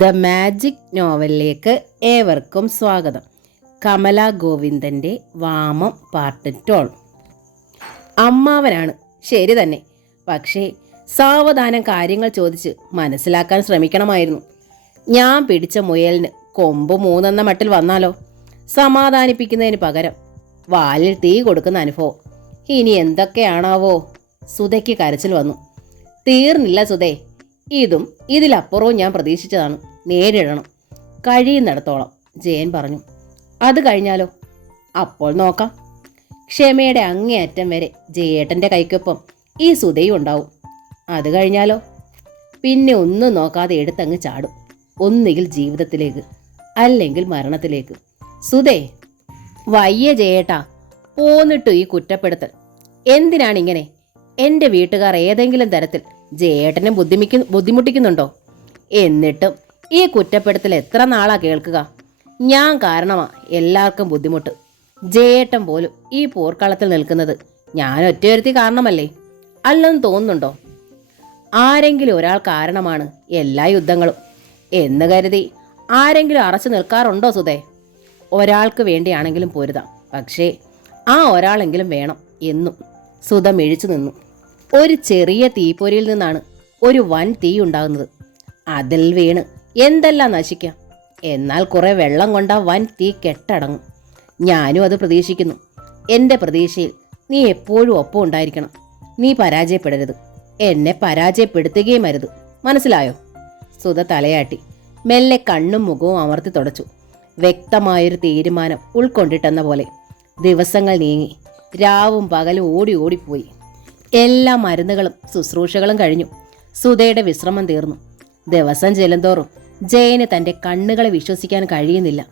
The magic നോവലിലേക്ക് ഏവർക്കും സ്വാഗതം. Kamala ഗോവിന്ദൻ്റെ വാമം part 12. അമ്മാവനാണ്, ശരി തന്നെ. പക്ഷേ സാവധാനം കാര്യങ്ങൾ ചോദിച്ച് മനസ്സിലാക്കാൻ ശ്രമിക്കണമായിരുന്നു. ഞാൻ പിടിച്ച മുയലിന് കൊമ്പ് 3 മട്ടിൽ വന്നാലോ? സമാധാനിപ്പിക്കുന്നതിന് പകരം വാലിൽ തീ കൊടുക്കുന്ന അനുഭവം. ഇനി എന്തൊക്കെയാണാവോ? സുധയ്ക്ക് കരച്ചിൽ വന്നു. തീർന്നില്ല സുധേ, ഇതും ഇതിലപ്പുറവും ഞാൻ പ്രതീക്ഷിച്ചതാണ്. നേരിടണം, കഴിയുന്നിടത്തോളം, ജയൻ പറഞ്ഞു. അത് കഴിഞ്ഞാലോ? അപ്പോൾ നോക്കാം. ക്ഷമയുടെ അങ്ങേയറ്റം വരെ ജയേട്ടൻ്റെ കൈക്കൊപ്പം ഈ സുധയും ഉണ്ടാവും. അത് കഴിഞ്ഞാലോ? പിന്നെ ഒന്നും നോക്കാതെ എടുത്തങ്ങ് ചാടും. ഒന്നുകിൽ ജീവിതത്തിലേക്ക്, അല്ലെങ്കിൽ മരണത്തിലേക്ക്. സുധേ, വയ്യ ജയേട്ടാ, പോന്നിട്ടു ഈ കുറ്റപ്പെടുത്തൽ. എന്തിനാണിങ്ങനെ? എൻ്റെ വീട്ടുകാർ ഏതെങ്കിലും തരത്തിൽ ജയേട്ടനെ ബുദ്ധിമുട്ടിക്കുന്നുണ്ടോ? എന്നിട്ടും ഈ കുറ്റപ്പെടുത്തൽ എത്ര നാളാ കേൾക്കുക? ഞാൻ കാരണമാ എല്ലാവർക്കും ബുദ്ധിമുട്ട്. ജയേട്ടൻ പോലും ഈ പോർക്കളത്തിൽ നിൽക്കുന്നത് ഞാൻ ഒറ്റയൊരുത്തി കാരണമല്ലേ? അല്ലെന്ന് തോന്നുന്നുണ്ടോ? ആരെങ്കിലും ഒരാൾ കാരണമാണ് എല്ലാ യുദ്ധങ്ങളും എന്ന് കരുതി ആരെങ്കിലും അറച്ചു നിൽക്കാറുണ്ടോ സുധേ? ഒരാൾക്ക് വേണ്ടിയാണെങ്കിലും പോരുതാം, പക്ഷേ ആ ഒരാളെങ്കിലും വേണം എന്നും. സുധ മിഴിച്ചു നിന്നു. ഒരു ചെറിയ തീപ്പൊരിയിൽ നിന്നാണ് ഒരു വൻ തീ ഉണ്ടാകുന്നത്. അതിൽ വീണ് എന്തെല്ലാം നശിക്കാം. എന്നാൽ കുറെ വെള്ളം കൊണ്ട വൻ തീ കെട്ടടങ്ങും. ഞാനും അത് പ്രതീക്ഷിക്കുന്നു. എൻ്റെ പ്രതീക്ഷയിൽ നീ എപ്പോഴും ഒപ്പം ഉണ്ടായിരിക്കണം. നീ പരാജയപ്പെടരുത്. എന്നെ പരാജയപ്പെടുത്തുകയും അരുത്. മനസ്സിലായോ? സുധ തലയാട്ടി മെല്ലെ കണ്ണും മുഖവും അമർത്തി തുടച്ചു. വ്യക്തമായൊരു തീരുമാനം ഉൾക്കൊണ്ടിട്ടെന്ന പോലെ. ദിവസങ്ങൾ നീങ്ങി. രാവും പകലും ഓടിപ്പോയി. എല്ലാ മരുന്നുകളും ശുശ്രൂഷകളും കഴിഞ്ഞു. സുധയുടെ വിശ്രമം തീർന്നു. ദിവസം ചെല്ലുന്തോറും ജയന് തൻ്റെ കണ്ണുകളെ വിശ്വസിക്കാൻ കഴിയുന്നില്ല.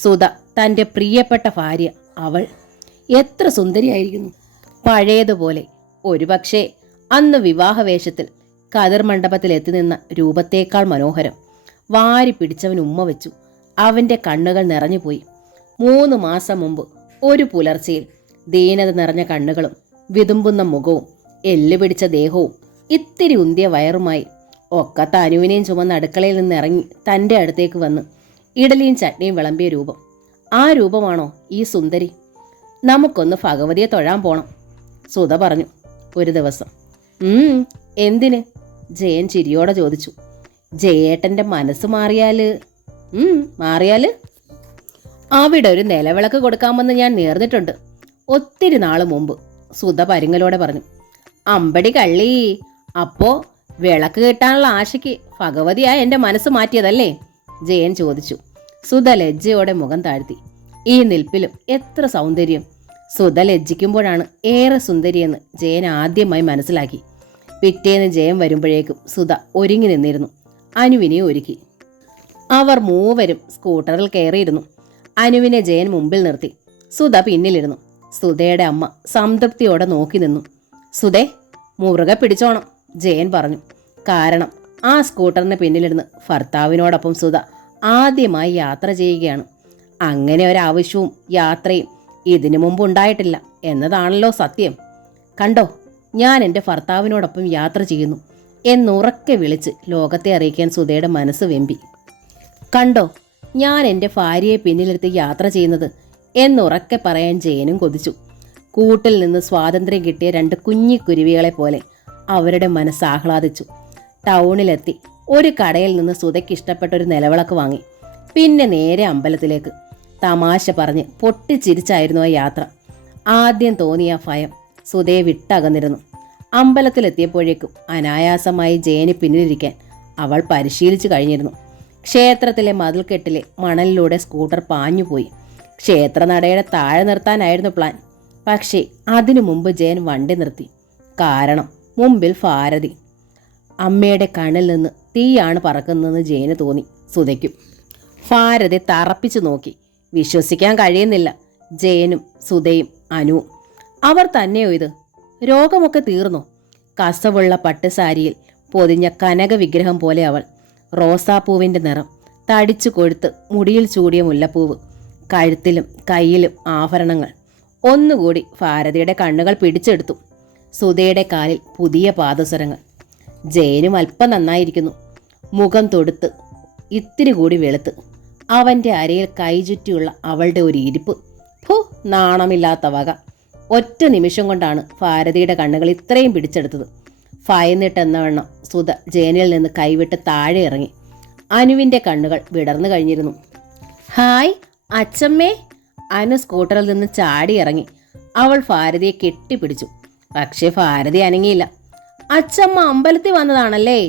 സുധ, തൻ്റെ പ്രിയപ്പെട്ട ഭാര്യ, അവൾ എത്ര സുന്ദരിയായിരിക്കുന്നു. പഴയതുപോലെ, ഒരുപക്ഷെ അന്ന് വിവാഹവേഷത്തിൽ കതിർ മണ്ഡപത്തിൽ എത്തി നിന്ന രൂപത്തേക്കാൾ മനോഹരം. വാരി പിടിച്ചവൻ ഉമ്മ വെച്ചു. അവൻ്റെ കണ്ണുകൾ നിറഞ്ഞുപോയി. 3 മാസം മുമ്പ് ഒരു പുലർച്ചയിൽ ദീനത നിറഞ്ഞ കണ്ണുകളും വിതുമ്പുന്ന മുഖവും എല്ല് പിടിച്ച ദേഹവും ഇത്തിരി ഉന്തിയ വയറുമായി ഒക്കത്ത അനുവിനെയും ചുമന്ന് അടുക്കളയിൽ നിന്ന് ഇറങ്ങി തൻ്റെ അടുത്തേക്ക് വന്ന് ഇഡലിയും ചട്നിയും വിളമ്പിയ രൂപം. ആ രൂപമാണോ ഈ സുന്ദരി? നമുക്കൊന്ന് ഭഗവതിയെ തൊഴാൻ പോണം, സുധ പറഞ്ഞു ഒരു ദിവസം. എന്തിന്? ജയൻ ചിരിയോടെ ചോദിച്ചു. ജയേട്ടൻ്റെ മനസ്സ് മാറിയാല് അവിടെ ഒരു നിലവിളക്ക് കൊടുക്കാമെന്ന് ഞാൻ നേർന്നിട്ടുണ്ട്, ഒത്തിരി നാള് മുമ്പ്, സുധ പരിങ്ങലോടെ പറഞ്ഞു. അമ്പടി കള്ളി, അപ്പോ വിളക്ക് കിട്ടാനുള്ള ആശയ്ക്ക് ഭഗവതിയാ എൻ്റെ മനസ്സ് മാറ്റിയതല്ലേ? ജയൻ ചോദിച്ചു. സുധ ലജ്ജയോടെ മുഖം താഴ്ത്തി. ഈ നിൽപ്പിലും എത്ര സൗന്ദര്യം! സുധ ലജ്ജിക്കുമ്പോഴാണ് ഏറെ സുന്ദരിയെന്ന് ജയൻ ആദ്യമായി മനസ്സിലാക്കി. പിറ്റേന്ന് ജയൻ വരുമ്പോഴേക്കും സുധ ഒരുങ്ങി നിന്നിരുന്നു. അനുവിനെ ഒരുക്കി. അവർ മൂവരും സ്കൂട്ടറിൽ കയറിയിരുന്നു. അനുവിനെ ജയൻ മുമ്പിൽ നിർത്തി. സുധ പിന്നിലിരുന്നു. സുധയുടെ അമ്മ സംതൃപ്തിയോടെ നോക്കി നിന്നു. സുധേ, മുറുകെ പിടിച്ചോണം, ജയൻ പറഞ്ഞു. കാരണം ആ സ്കൂട്ടറിന് പിന്നിലിരുന്ന് ഭർത്താവിനോടൊപ്പം സുധ ആദ്യമായി യാത്ര ചെയ്യുകയാണ്. അങ്ങനെ ഒരാവശ്യവും യാത്രയും ഇതിനു മുമ്പ് ഉണ്ടായിട്ടില്ല എന്നതാണല്ലോ സത്യം. കണ്ടോ, ഞാൻ എൻ്റെ ഭർത്താവിനോടൊപ്പം യാത്ര ചെയ്യുന്നു എന്നുറക്കെ വിളിച്ച് ലോകത്തെ അറിയിക്കാൻ സുധയുടെ മനസ്സ് വെമ്പി. കണ്ടോ, ഞാൻ എൻ്റെ ഭാര്യയെ പിന്നിലെടുത്ത് യാത്ര ചെയ്യുന്നത് എന്നുറക്കെ പറയാൻ ജയനും കൊതിച്ചു. കൂട്ടിൽ നിന്ന് സ്വാതന്ത്ര്യം കിട്ടിയ 2 കുഞ്ഞിക്കുരുവികളെ പോലെ അവരുടെ മനസ്സ് ആഹ്ലാദിച്ചു. ടൗണിലെത്തി ഒരു കടയിൽ നിന്ന് സുധയ്ക്ക് ഇഷ്ടപ്പെട്ട ഒരു നിലവിളക്ക് വാങ്ങി. പിന്നെ നേരെ അമ്പലത്തിലേക്ക്. തമാശ പറഞ്ഞ് പൊട്ടിച്ചിരിച്ചായിരുന്നു ആ യാത്ര. ആദ്യം തോന്നിയ ഭയം സുധയെ വിട്ടകന്നിരുന്നു. അമ്പലത്തിലെത്തിയപ്പോഴേക്കും അനായാസമായി ജയന് പിന്നിലിരിക്കാൻ അവൾ പരിശീലിച്ചു കഴിഞ്ഞിരുന്നു. ക്ഷേത്രത്തിലെ മതിൽക്കെട്ടിലെ മണലിലൂടെ സ്കൂട്ടർ പാഞ്ഞുപോയി. ക്ഷേത്രനടയുടെ താഴെ നിർത്താനായിരുന്നു പ്ലാൻ. പക്ഷേ അതിനു മുമ്പ് ജയൻ വണ്ടി നിർത്തി. കാരണം മുമ്പിൽ ഭാരതി. അമ്മയുടെ കണ്ണിൽ നിന്ന് തീയാണ് പറക്കുന്നതെന്ന് ജയന് തോന്നി. സുധയ്ക്കും. ഭാരതി തറപ്പിച്ചു നോക്കി. വിശ്വസിക്കാൻ കഴിയുന്നില്ല. ജയനും സുധയും അനുവും. അവർ തന്നെയോ ഇത്? രോഗമൊക്കെ തീർന്നോ? കസവുള്ള പട്ടുസാരിയിൽ പൊതിഞ്ഞ കനക വിഗ്രഹം പോലെ അവൾ. റോസാപ്പൂവിൻ്റെ നിറം, തടിച്ചു കൊഴുത്ത് മുടിയിൽ ചൂടിയ മുല്ലപ്പൂവ്, കഴുത്തിലും കയ്യിലും ആഭരണങ്ങൾ. ഒന്നുകൂടി ഭാരതിയുടെ കണ്ണുകൾ പിടിച്ചെടുത്തു. സുധയുടെ കാലിൽ പുതിയ പാദസരങ്ങൾ. ജയനും അല്പം നന്നായിരിക്കുന്നു. മുഖം തൊടുത്ത് ഇത്തിരി കൂടി വെളുത്ത്. അവൻ്റെ അരയിൽ കൈചുറ്റിയുള്ള അവളുടെ ഒരു ഇരിപ്പ്. ഫു, നാണമില്ലാത്ത വക. ഒറ്റ നിമിഷം കൊണ്ടാണ് ഭാരതിയുടെ കണ്ണുകൾ ഇത്രയും പിടിച്ചെടുത്തത്. ഭയന്നിട്ടെന്നവണ്ണം സുധ ജേനയിൽ നിന്ന് കൈവിട്ട് താഴെ ഇറങ്ങി. അനുവിൻ്റെ കണ്ണുകൾ വിടർന്നു കഴിഞ്ഞിരുന്നു. ഹായ് അച്ചമ്മേ. അനു സ്കൂട്ടറിൽ നിന്ന് ചാടി ഇറങ്ങി. അവൾ ഭാരതിയെ കെട്ടിപ്പിടിച്ചു. പക്ഷേ ഭാരതി അനങ്ങിയില്ല. അച്ചമ്മ അമ്പലത്തിൽ വന്നതാണല്ലേ?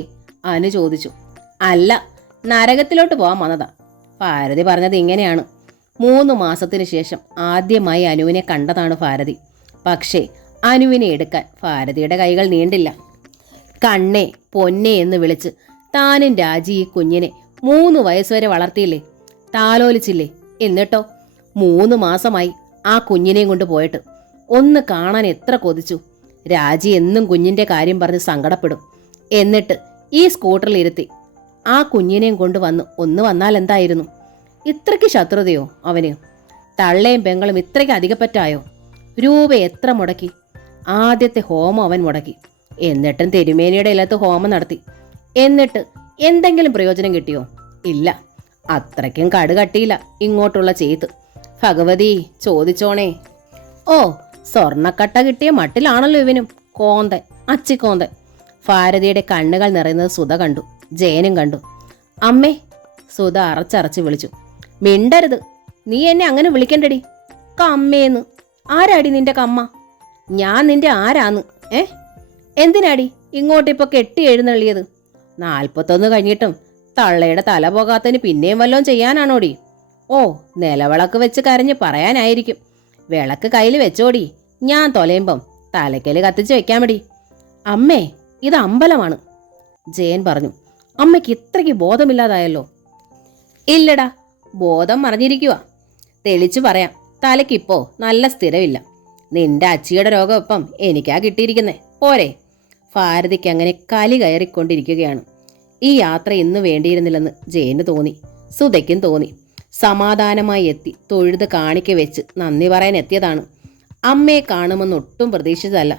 അനു ചോദിച്ചു. അല്ല, നരകത്തിലോട്ട് പോകാൻ വന്നതാ. ഭാരതി പറഞ്ഞത് ഇങ്ങനെയാണ്. 3 മാസത്തിനു ശേഷം ആദ്യമായി അനുവിനെ കണ്ടതാണ് ഭാരതി. പക്ഷേ അനുവിനെ എടുക്കാൻ ഭാരതിയുടെ കൈകൾ നീണ്ടില്ല. കണ്ണേ പൊന്നേ എന്ന് വിളിച്ച് താനും രാജി ഈ കുഞ്ഞിനെ 3 വയസ്സുവരെ വളർത്തിയില്ലേ, താലോലിച്ചില്ലേ? എന്നിട്ടോ 3 മാസമായി ആ കുഞ്ഞിനെയും കൊണ്ട് പോയിട്ട്. ഒന്ന് കാണാൻ എത്ര കൊതിച്ചു. രാജി എന്നും കുഞ്ഞിൻ്റെ കാര്യം പറഞ്ഞ് സങ്കടപ്പെടും. എന്നിട്ട് ഈ സ്കൂട്ടറിൽ ഇരുത്തി ആ കുഞ്ഞിനെയും കൊണ്ട് ഒന്ന് വന്നാൽ എന്തായിരുന്നു? ഇത്രയ്ക്ക് ശത്രുതയോ അവന്? തള്ളയും പെങ്ങളും ഇത്രയ്ക്ക് അധികപ്പറ്റായോ? രൂപ എത്ര മുടക്കി? ആദ്യത്തെ ഹോമം അവൻ മുടക്കി. എന്നിട്ടും തിരുമേനിയുടെ ഇല്ലത്ത് ഹോമം നടത്തി. എന്നിട്ട് എന്തെങ്കിലും പ്രയോജനം കിട്ടിയോ? ഇല്ല. അത്രയ്ക്കും കടുകട്ടിയില്ല ഇങ്ങോട്ടുള്ള ചെയ്ത്. ഭഗവതി ചോദിച്ചോണേ. ഓ, സ്വർണ്ണക്കട്ട കിട്ടിയ മട്ടിലാണല്ലോ ഇവനും. കോന്തൻ, അച്ചിക്കോന്തൻ. ഭാരതിയുടെ കണ്ണുകൾ നിറയുന്നത് സുധ കണ്ടു, ജയനും കണ്ടു. അമ്മേ. സുധ അറച്ചറച്ച് വിളിച്ചു. മിണ്ടരുത്. നീ എന്നെ അങ്ങനെ വിളിക്കണ്ടടി. കമ്മേന്ന്. ആരാടി നിന്റെ കമ്മ? ഞാൻ നിന്റെ ആരാന്ന്? എന്തിനാടി ഇങ്ങോട്ടിപ്പോൾ കെട്ടി എഴുന്നള്ളിയത്? 41 കഴിഞ്ഞിട്ടും തള്ളയുടെ തല പോകാത്തതിന് പിന്നെയും വല്ലതും ചെയ്യാനാണോടി? ഓ, നിലവിളക്ക് വെച്ച് കരഞ്ഞ് പറയാനായിരിക്കും. വിളക്ക് കയ്യിൽ വെച്ചോടി. ഞാൻ തൊലയുമ്പം തലയ്ക്കല് കത്തിച്ച് വെക്കാമടി. അമ്മേ, ഇത് അമ്പലമാണ്, ജയൻ പറഞ്ഞു. അമ്മയ്ക്ക് ഇത്രയ്ക്ക് ബോധമില്ലാതായല്ലോ. ഇല്ലടാ, ബോധം മറിഞ്ഞിരിക്കുക. തെളിച്ചു പറയാം, തലയ്ക്കിപ്പോ നല്ല സ്ഥിരമില്ല. നിന്റെ അച്ചിയുടെ രോഗം ഇപ്പം എനിക്കാ കിട്ടിയിരിക്കുന്നേ. പോരെ? ഭാരതിക്ക് അങ്ങനെ കലി കയറിക്കൊണ്ടിരിക്കുകയാണ്. ഈ യാത്ര ഇന്ന് വേണ്ടിയിരുന്നില്ലെന്ന് ജയന് തോന്നി. സുധയ്ക്കും തോന്നി. സമാധാനമായി എത്തി തൊഴുത് കാണിക്ക വെച്ച് നന്ദി പറയാൻ എത്തിയതാണ്. അമ്മയെ കാണുമെന്ന് ഒട്ടും പ്രതീക്ഷിച്ചതല്ല.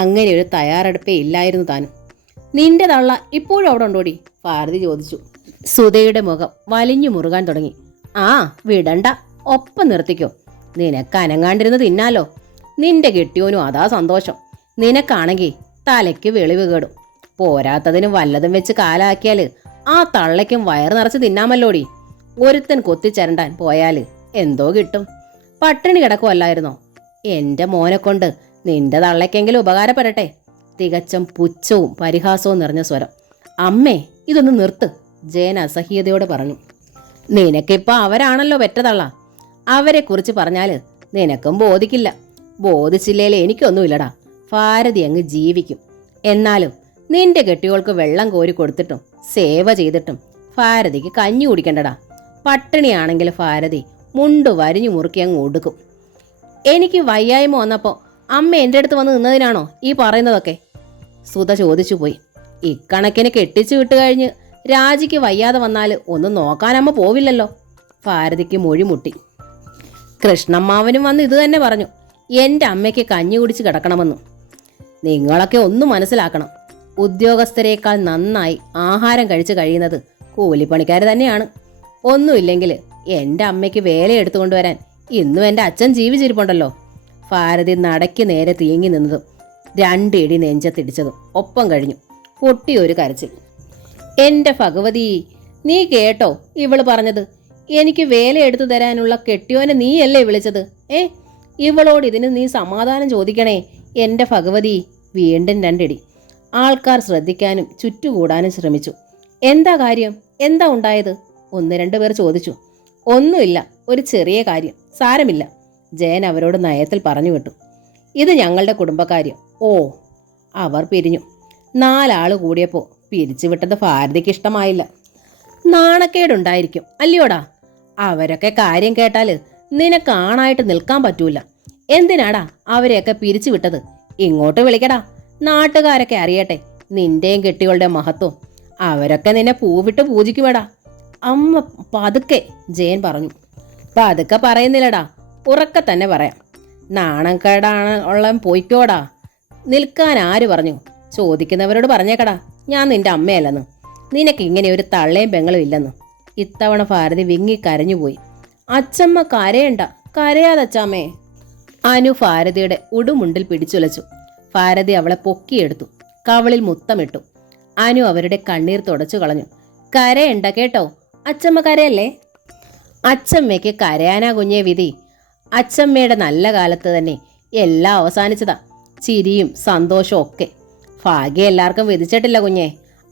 അങ്ങനെ ഒരു തയ്യാറെടുപ്പേ ഇല്ലായിരുന്നു താനും. നിന്റെ തള്ള ഇപ്പോഴും അവിടെ ഉണ്ടോടി? ഭാരതി ചോദിച്ചു. സുധയുടെ മുഖം വലിഞ്ഞു മുറുകാൻ തുടങ്ങി. ആ, വിടണ്ട, ഒപ്പം നിർത്തിക്കോ. നിനക്ക് അനങ്ങാണ്ടിരുന്ന് തിന്നാലോ. നിന്റെ കെട്ടിയോനും അതാ സന്തോഷം. നിനക്കാണെങ്കിൽ തലയ്ക്ക് വെളിവ് കേടും. പോരാത്തതിന് വല്ലതും വെച്ച് കാലാക്കിയാൽ ആ തള്ളയ്ക്കും വയറ് നിറച്ച് തിന്നാമല്ലോടി. ഒരുത്തൻ കൊത്തിച്ചരണ്ടാൻ പോയാൽ എന്തോ കിട്ടും? പട്ടിണി കിടക്കുമല്ലായിരുന്നോ? എൻ്റെ മോനെ കൊണ്ട് നിന്റെ തള്ളയ്ക്കെങ്കിലും ഉപകാരപ്പെടട്ടെ. തികച്ചും പുച്ഛവും പരിഹാസവും നിറഞ്ഞ സ്വരം. അമ്മേ, ഇതൊന്ന് നിർത്ത്, ജയൻ അസഹ്യതയോട് പറഞ്ഞു. നിനക്കിപ്പോൾ അവരാണല്ലോ പെറ്റതള്ള. അവരെക്കുറിച്ച് പറഞ്ഞാൽ നിനക്കും ബോധിക്കില്ല. ബോധിച്ചില്ലേലേ എനിക്കൊന്നുമില്ലടാ. ഭാരതി അങ്ങ് ജീവിക്കും. എന്നാലും നിന്റെ കെട്ടിയോൾക്ക് വെള്ളം കോരി കൊടുത്തിട്ടും സേവ ചെയ്തിട്ടും ഭാരതിക്ക് കഞ്ഞി കുടിക്കണ്ടടാ. പട്ടിണിയാണെങ്കിൽ ഭാരതി മുണ്ടു വരിഞ്ഞു മുറുക്കി അങ്ങ് ഒടുക്കും. എനിക്ക് വയ്യായ്മ വന്നപ്പോൾ അമ്മ എൻ്റെ അടുത്ത് വന്ന് നിന്നതിനാണോ ഈ പറയുന്നതൊക്കെ? സുധ ചോദിച്ചു പോയി. ഇക്കണക്കിന് കെട്ടിച്ചു വിട്ട് കഴിഞ്ഞ് രാജിക്ക് വയ്യാതെ വന്നാൽ ഒന്നും നോക്കാനമ്മ പോവില്ലല്ലോ. ഭാരതിക്ക് മൊഴിമുട്ടി. കൃഷ്ണമ്മാവനും വന്ന് ഇത് തന്നെ പറഞ്ഞു. എൻ്റെ അമ്മയ്ക്ക് കഞ്ഞി കുടിച്ച് കിടക്കണമെന്നും. നിങ്ങളൊക്കെ ഒന്ന് മനസ്സിലാക്കണം. ഉദ്യോഗസ്ഥരെക്കാൾ നന്നായി ആഹാരം കഴിച്ച് കഴിയുന്നത് കൂലിപ്പണിക്കാർ തന്നെയാണ്. ഒന്നുമില്ലെങ്കിൽ എൻ്റെ അമ്മയ്ക്ക് വേല എടുത്തുകൊണ്ടുവരാൻ ഇന്നും എൻ്റെ അച്ഛൻ ജീവിച്ചിരിപ്പുണ്ടല്ലോ. ഭാരതി നടയ്ക്ക് നേരെ തീങ്ങി നിന്നതും 2 ഇടി നെഞ്ചത്തിടിച്ചതും ഒപ്പം കഴിഞ്ഞു. പൊട്ടിയൊരു കരച്ചിൽ. എൻ്റെ ഭഗവതി, നീ കേട്ടോ ഇവള് പറഞ്ഞത്? എനിക്ക് വേല എടുത്തു തരാനുള്ള കെട്ടിയോനെ നീയല്ലേ വിളിച്ചത്? ഇവളോട് ഇതിന് നീ സമാധാനം ചോദിക്കണേ എൻ്റെ ഭഗവതി. വീണ്ടും 2 ഇടി. ആൾക്കാർ ശ്രദ്ധിക്കാനും ചുറ്റുകൂടാനും ശ്രമിച്ചു. എന്താ കാര്യം? എന്താ ഉണ്ടായത്? 1-2 പേർ ചോദിച്ചു. ഒന്നുമില്ല, ഒരു ചെറിയ കാര്യം, സാരമില്ല, ജയൻ അവരോട് നയത്തിൽ പറഞ്ഞു വിട്ടു. ഇത് ഞങ്ങളുടെ കുടുംബക്കാര്യം. ഓ. അവർ പിരിഞ്ഞു. 4 ആള് കൂടിയപ്പോൾ പിരിച്ചുവിട്ടത് ഭാരതിക്ക് ഇഷ്ടമായില്ല. നാണക്കേടുണ്ടായിരിക്കും അല്ലയോടാ? അവരൊക്കെ കാര്യം കേട്ടാൽ നിനക്കാണായിട്ട് നിൽക്കാൻ പറ്റൂല. എന്തിനാടാ അവരെയൊക്കെ പിരിച്ചുവിട്ടത്? ഇങ്ങോട്ട് വിളിക്കടാ, നാട്ടുകാരൊക്കെ അറിയട്ടെ നിന്റെയും കെട്ടികളുടെ മഹത്വം. അവരൊക്കെ നിന്നെ പൂവിട്ട് പൂജിക്കുവേടാ. അമ്മ പതുക്കെ, ജയൻ പറഞ്ഞു. പതുക്കെ പറയുന്നില്ലടാ, ഉറക്കെ തന്നെ പറയാം. നാണം കേടാണ് ഉള്ള പോയിക്കോടാ. നിൽക്കാൻ ആര് പറഞ്ഞു? ചോദിക്കുന്നവരോട് പറഞ്ഞേക്കടാ, ഞാൻ നിന്റെ അമ്മയല്ലെന്ന്. നിനക്ക് ഇങ്ങനെ ഒരു തള്ളയും പെങ്ങളും ഇല്ലെന്ന്. ഇത്തവണ ഭാരതി വിങ്ങി കരഞ്ഞുപോയി. അച്ചമ്മ കരയണ്ട, കരയാതച്ചാമ്മേ. അനു ഭാരതിയുടെ ഉടുമുണ്ടിൽ പിടിച്ചുലച്ചു. ഭാരതി അവളെ പൊക്കിയെടുത്തു, കവളിൽ മുത്തമിട്ടു. അനു അവരുടെ കണ്ണീർ തുടച്ചു കളഞ്ഞു. കരയണ്ട കേട്ടോ, അച്ചമ്മ കരയല്ലേ. അച്ചമ്മയ്ക്ക് കരയാനാ കുഞ്ഞേ വിധി. അച്ചമ്മയുടെ നല്ല കാലത്ത് തന്നെ എല്ലാം അവസാനിച്ചതാ, ചിരിയും സന്തോഷവും ഒക്കെ. ഭാഗ്യം എല്ലാവർക്കും വിധിച്ചിട്ടില്ല കുഞ്ഞേ.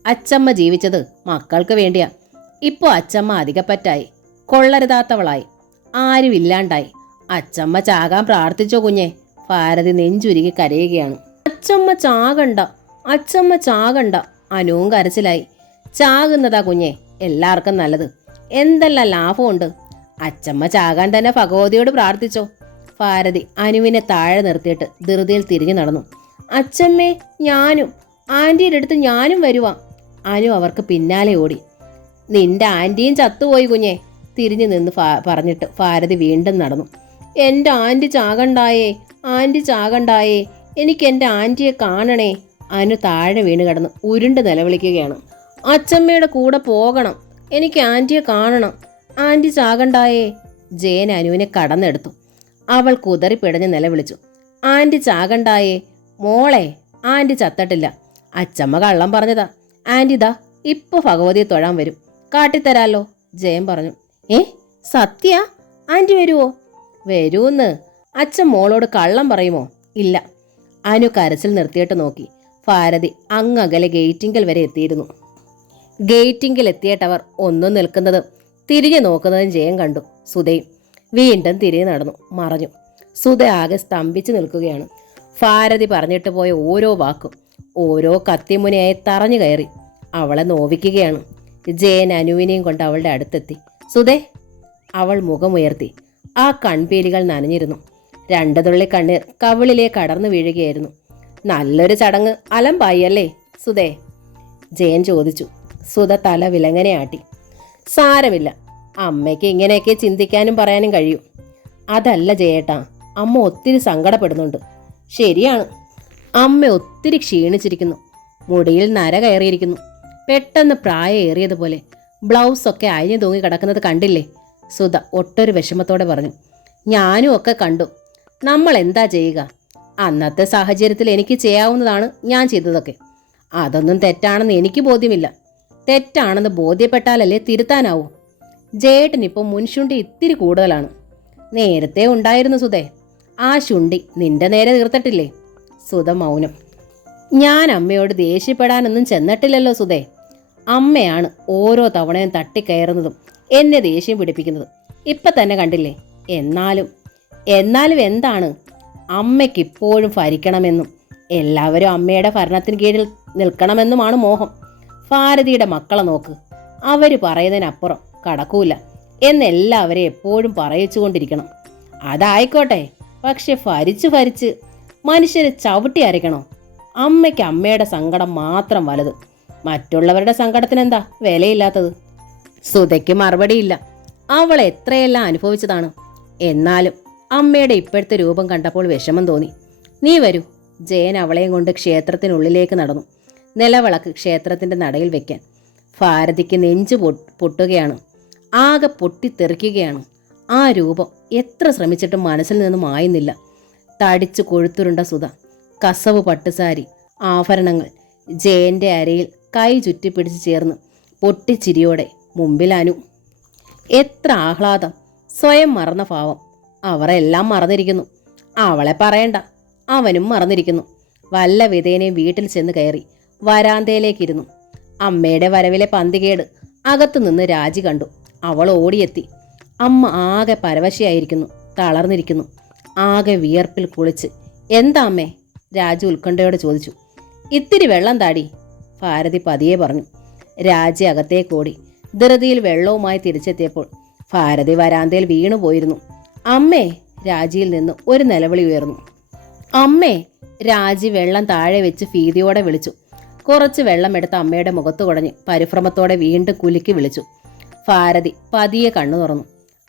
അച്ചമ്മ ജീവിച്ചത് മക്കൾക്ക് വേണ്ടിയാ. ഇപ്പോൾ അച്ചമ്മ അധികപ്പറ്റായി, കൊള്ളരുതാത്തവളായി, ആരും ഇല്ലാണ്ടായി. അച്ചമ്മ ചാകാൻ പ്രാർത്ഥിച്ചോ കുഞ്ഞേ. ഭാരതി നെഞ്ചുരുകി കരയുകയാണ്. അച്ചമ്മ ചാകണ്ട, അച്ചമ്മ ചാകണ്ട. അനുവും കരച്ചിലായി. ചാകുന്നതാ കുഞ്ഞേ എല്ലാവർക്കും നല്ലത്. എന്തെല്ലാം ലാഭമുണ്ട്. അച്ചമ്മ ചാകാൻ തന്നെ ഭഗവതിയോട് പ്രാർത്ഥിച്ചോ. ഭാരതി അനുവിനെ താഴെ നിർത്തിയിട്ട് ധൃതിയിൽ തിരിഞ്ഞു നടന്നു. അച്ചമ്മേ, ഞാനും ആൻറ്റിയുടെ അടുത്ത് ഞാനും വരുവാ. അനു അവർക്ക് പിന്നാലെ ഓടി. നിന്റെ ആൻറ്റിയും ചത്തുപോയി കുഞ്ഞേ, തിരിഞ്ഞു നിന്ന് പറഞ്ഞിട്ട് ഭാരതി വീണ്ടും നടന്നു. എൻ്റെ ആൻറ്റി ചാകണ്ടായേ, ആൻറ്റി ചാകണ്ടായേ, എനിക്ക് എൻ്റെ ആൻറ്റിയെ കാണണേ. അനു താഴെ വീണ് കിടന്ന് ഉരുണ്ട് നിലവിളിക്കുകയാണ്. അച്ചമ്മയുടെ കൂടെ പോകണം, എനിക്ക് ആൻറ്റിയെ കാണണം, ആൻറ്റി ചാകണ്ടായേ. ജയൻ അനുവിനെ കടന്നെടുത്തു. അവൾ കുതറിപ്പിടഞ്ഞ് നിലവിളിച്ചു. ആൻറ്റി ചാകണ്ടായേ. മോളെ, ആൻറ്റി ചത്തട്ടില്ല, അച്ചമ്മ കള്ളം പറഞ്ഞതാ. ആൻറ്റി ദാ ഇപ്പൊ ഭഗവതിയെ തൊഴാൻ വരും, കാട്ടിത്തരാലോ, ജയൻ പറഞ്ഞു. സത്യ? ആൻറ്റി വരുവോ? വരൂന്ന്. അച്ഛൻ മോളോട് കള്ളം പറയുമോ? ഇല്ല. അനു കരച്ചിൽ നിർത്തിയിട്ട് നോക്കി. ഭാരതി അങ്ങകലെ ഗേറ്റിങ്കൽ വരെ എത്തിയിരുന്നു. ഗേറ്റിങ്കിൽ എത്തിയിട്ടവർ ഒന്നും നിൽക്കുന്നതും തിരിഞ്ഞു നോക്കുന്നതും ജയൻ കണ്ടു. സുധയും വീണ്ടും തിരിഞ്ഞു നടന്നു മറഞ്ഞു. സുധ ആകെ സ്തംഭിച്ചു നിൽക്കുകയാണ്. ഭാരതി പറഞ്ഞിട്ട് പോയ ഓരോ വാക്കും ഓരോ കത്തിമുനയായി തറഞ്ഞു കയറി അവളെ നോവിക്കുകയാണ്. ജയൻ അനുവിനെയും കൊണ്ട് അവളുടെ അടുത്തെത്തി. സുധേ, അവൾ മുഖമുയർത്തി. ആ കൺപീലികൾ നനഞ്ഞിരുന്നു. 2 തുള്ളി കണ്ണീർ കവിളിലേക്ക് അടർന്നു വീഴുകയായിരുന്നു. നല്ലൊരു ചടങ്ങ് അലമ്പായി അല്ലേ സുധേ? ജയൻ ചോദിച്ചു. സുധ തല വിലങ്ങനെ ആട്ടി. സാരമില്ല, അമ്മയ്ക്ക് ഇങ്ങനെയൊക്കെ ചിന്തിക്കാനും പറയാനും കഴിയും. അതല്ല ജയേട്ടാ, അമ്മ ഒത്തിരി സങ്കടപ്പെടുന്നുണ്ട്. ശരിയാണ്, അമ്മ ഒത്തിരി ക്ഷീണിച്ചിരിക്കുന്നു. മുടിയിൽ നര കയറിയിരിക്കുന്നു. പെട്ടെന്ന് പ്രായമേറിയതുപോലെ ബ്ലൗസൊക്കെ അഴിഞ്ഞു തൂങ്ങി കിടക്കുന്നത് കണ്ടില്ലേ? സുധ ഒട്ടൊരു വിഷമത്തോടെ പറഞ്ഞു. ഞാനും ഒക്കെ കണ്ടു. നമ്മൾ എന്താ ചെയ്യുക? അന്നത്തെ സാഹചര്യത്തിൽ എനിക്ക് ചെയ്യാവുന്നതാണ് ഞാൻ ചെയ്തതൊക്കെ. അതൊന്നും തെറ്റാണെന്ന് എനിക്ക് ബോധ്യമില്ല. തെറ്റാണെന്ന് ബോധ്യപ്പെട്ടാലല്ലേ തിരുത്താനാവൂ. ജയേട്ടനിപ്പോൾ മുൻശുണ്ടി ഇത്തിരി കൂടുതലാണ്. നേരത്തെ ഉണ്ടായിരുന്നു സുധേ. ആ ശുണ്ടി നിന്റെ നേരെ തീർത്തിട്ടില്ലേ? സുധ മൗനം. ഞാൻ അമ്മയോട് ദേഷ്യപ്പെടാനൊന്നും ചെന്നിട്ടില്ലല്ലോ സുധേ. അമ്മയാണ് ഓരോ തവണയും തട്ടിക്കയറുന്നതും എന്നെ ദേഷ്യം പിടിപ്പിക്കുന്നതും. ഇപ്പം തന്നെ കണ്ടില്ലേ? എന്നാലും എന്താണ്? അമ്മയ്ക്കിപ്പോഴും ഭരിക്കണമെന്നും എല്ലാവരും അമ്മയുടെ ഭരണത്തിന് കീഴിൽ നിൽക്കണമെന്നുമാണ് മോഹം. ഭാരതിയുടെ മക്കളെ നോക്ക്, അവർ പറയുന്നതിനപ്പുറം കടക്കൂല എന്നെല്ലാവരെയും എപ്പോഴും പറയിച്ചുകൊണ്ടിരിക്കണം. അതായിക്കോട്ടെ, പക്ഷെ ഭരിച്ച് മനുഷ്യരെ ചവിട്ടി അരയ്ക്കണോ? അമ്മയ്ക്ക് അമ്മയുടെ സങ്കടം മാത്രം വലുത്. മറ്റുള്ളവരുടെ സങ്കടത്തിനെന്താ വിലയില്ലാത്തത്? സുധയ്ക്ക് മറുപടിയില്ല. അവൾ എത്രയെല്ലാം അനുഭവിച്ചതാണ്. എന്നാലും അമ്മയുടെ ഇപ്പോഴത്തെ രൂപം കണ്ടപ്പോൾ വിഷമം തോന്നി. നീ വരൂ. ജയൻ അവളെയും കൊണ്ട് ക്ഷേത്രത്തിനുള്ളിലേക്ക് നടന്നു. നിലവിളക്ക് ക്ഷേത്രത്തിന്റെ നടയിൽ വെക്കാൻ. ഭാരതിക്ക് നെഞ്ചു പൊട്ടുകയാണ്. ആകെ പൊട്ടിത്തെറിക്കുകയാണ്. ആ രൂപം എത്ര ശ്രമിച്ചിട്ടും മനസ്സിൽ നിന്നും മായുന്നില്ല. തടിച്ചു കൊഴുത്തുരുണ്ട സുധ, കസവ് പട്ടുസാരി, ആഭരണങ്ങൾ. ജയന്റെ അരയിൽ കൈ ചുറ്റിപ്പിടിച്ച് ചേർന്ന് പൊട്ടിച്ചിരിയോടെ മുമ്പിൽ അനു. എത്ര ആഹ്ലാദം! സ്വയം മറന്ന ഭാവം. അവർ എല്ലാം മറന്നിരിക്കുന്നു. അവളെ പറയണ്ട, അവനും മറന്നിരിക്കുന്നു. വല്ല വിധേനയും വീട്ടിൽ ചെന്ന് കയറി വരാന്തയിലേക്കിരുന്നു. അമ്മയുടെ വരവിലെ പന്തികേട് അകത്തുനിന്ന് രാജി കണ്ടു. അവൾ ഓടിയെത്തി. അമ്മ ആകെ പരവശയായിരിക്കുന്നു, തളർന്നിരിക്കുന്നു, ആകെ വിയർപ്പിൽ കുളിച്ച്. എന്താ അമ്മേ? രാജു ഉത്കണ്ഠയോടെ ചോദിച്ചു. ഇത്തിരി വെള്ളം താടി, ഭാരതി പതിയെ പറഞ്ഞു. രാജി അകത്തേക്കോടി. ധൃതിയിൽ വെള്ളവുമായി തിരിച്ചെത്തിയപ്പോൾ ഭാരതി വരാന്തയിൽ വീണുപോയിരുന്നു. അമ്മേ! രാജിയിൽ നിന്ന് ഒരു നിലവിളി ഉയർന്നു. അമ്മേ! രാജി വെള്ളം താഴെ വെച്ച് ഭീതിയോടെ വിളിച്ചു. കുറച്ച് വെള്ളമെടുത്ത് അമ്മയുടെ മുഖത്ത് കുടഞ്ഞ് പരിഭ്രമത്തോടെ വീണ്ടും കുലുക്കി വിളിച്ചു. ഭാരതി പതിയെ കണ്ണു തുറന്നു.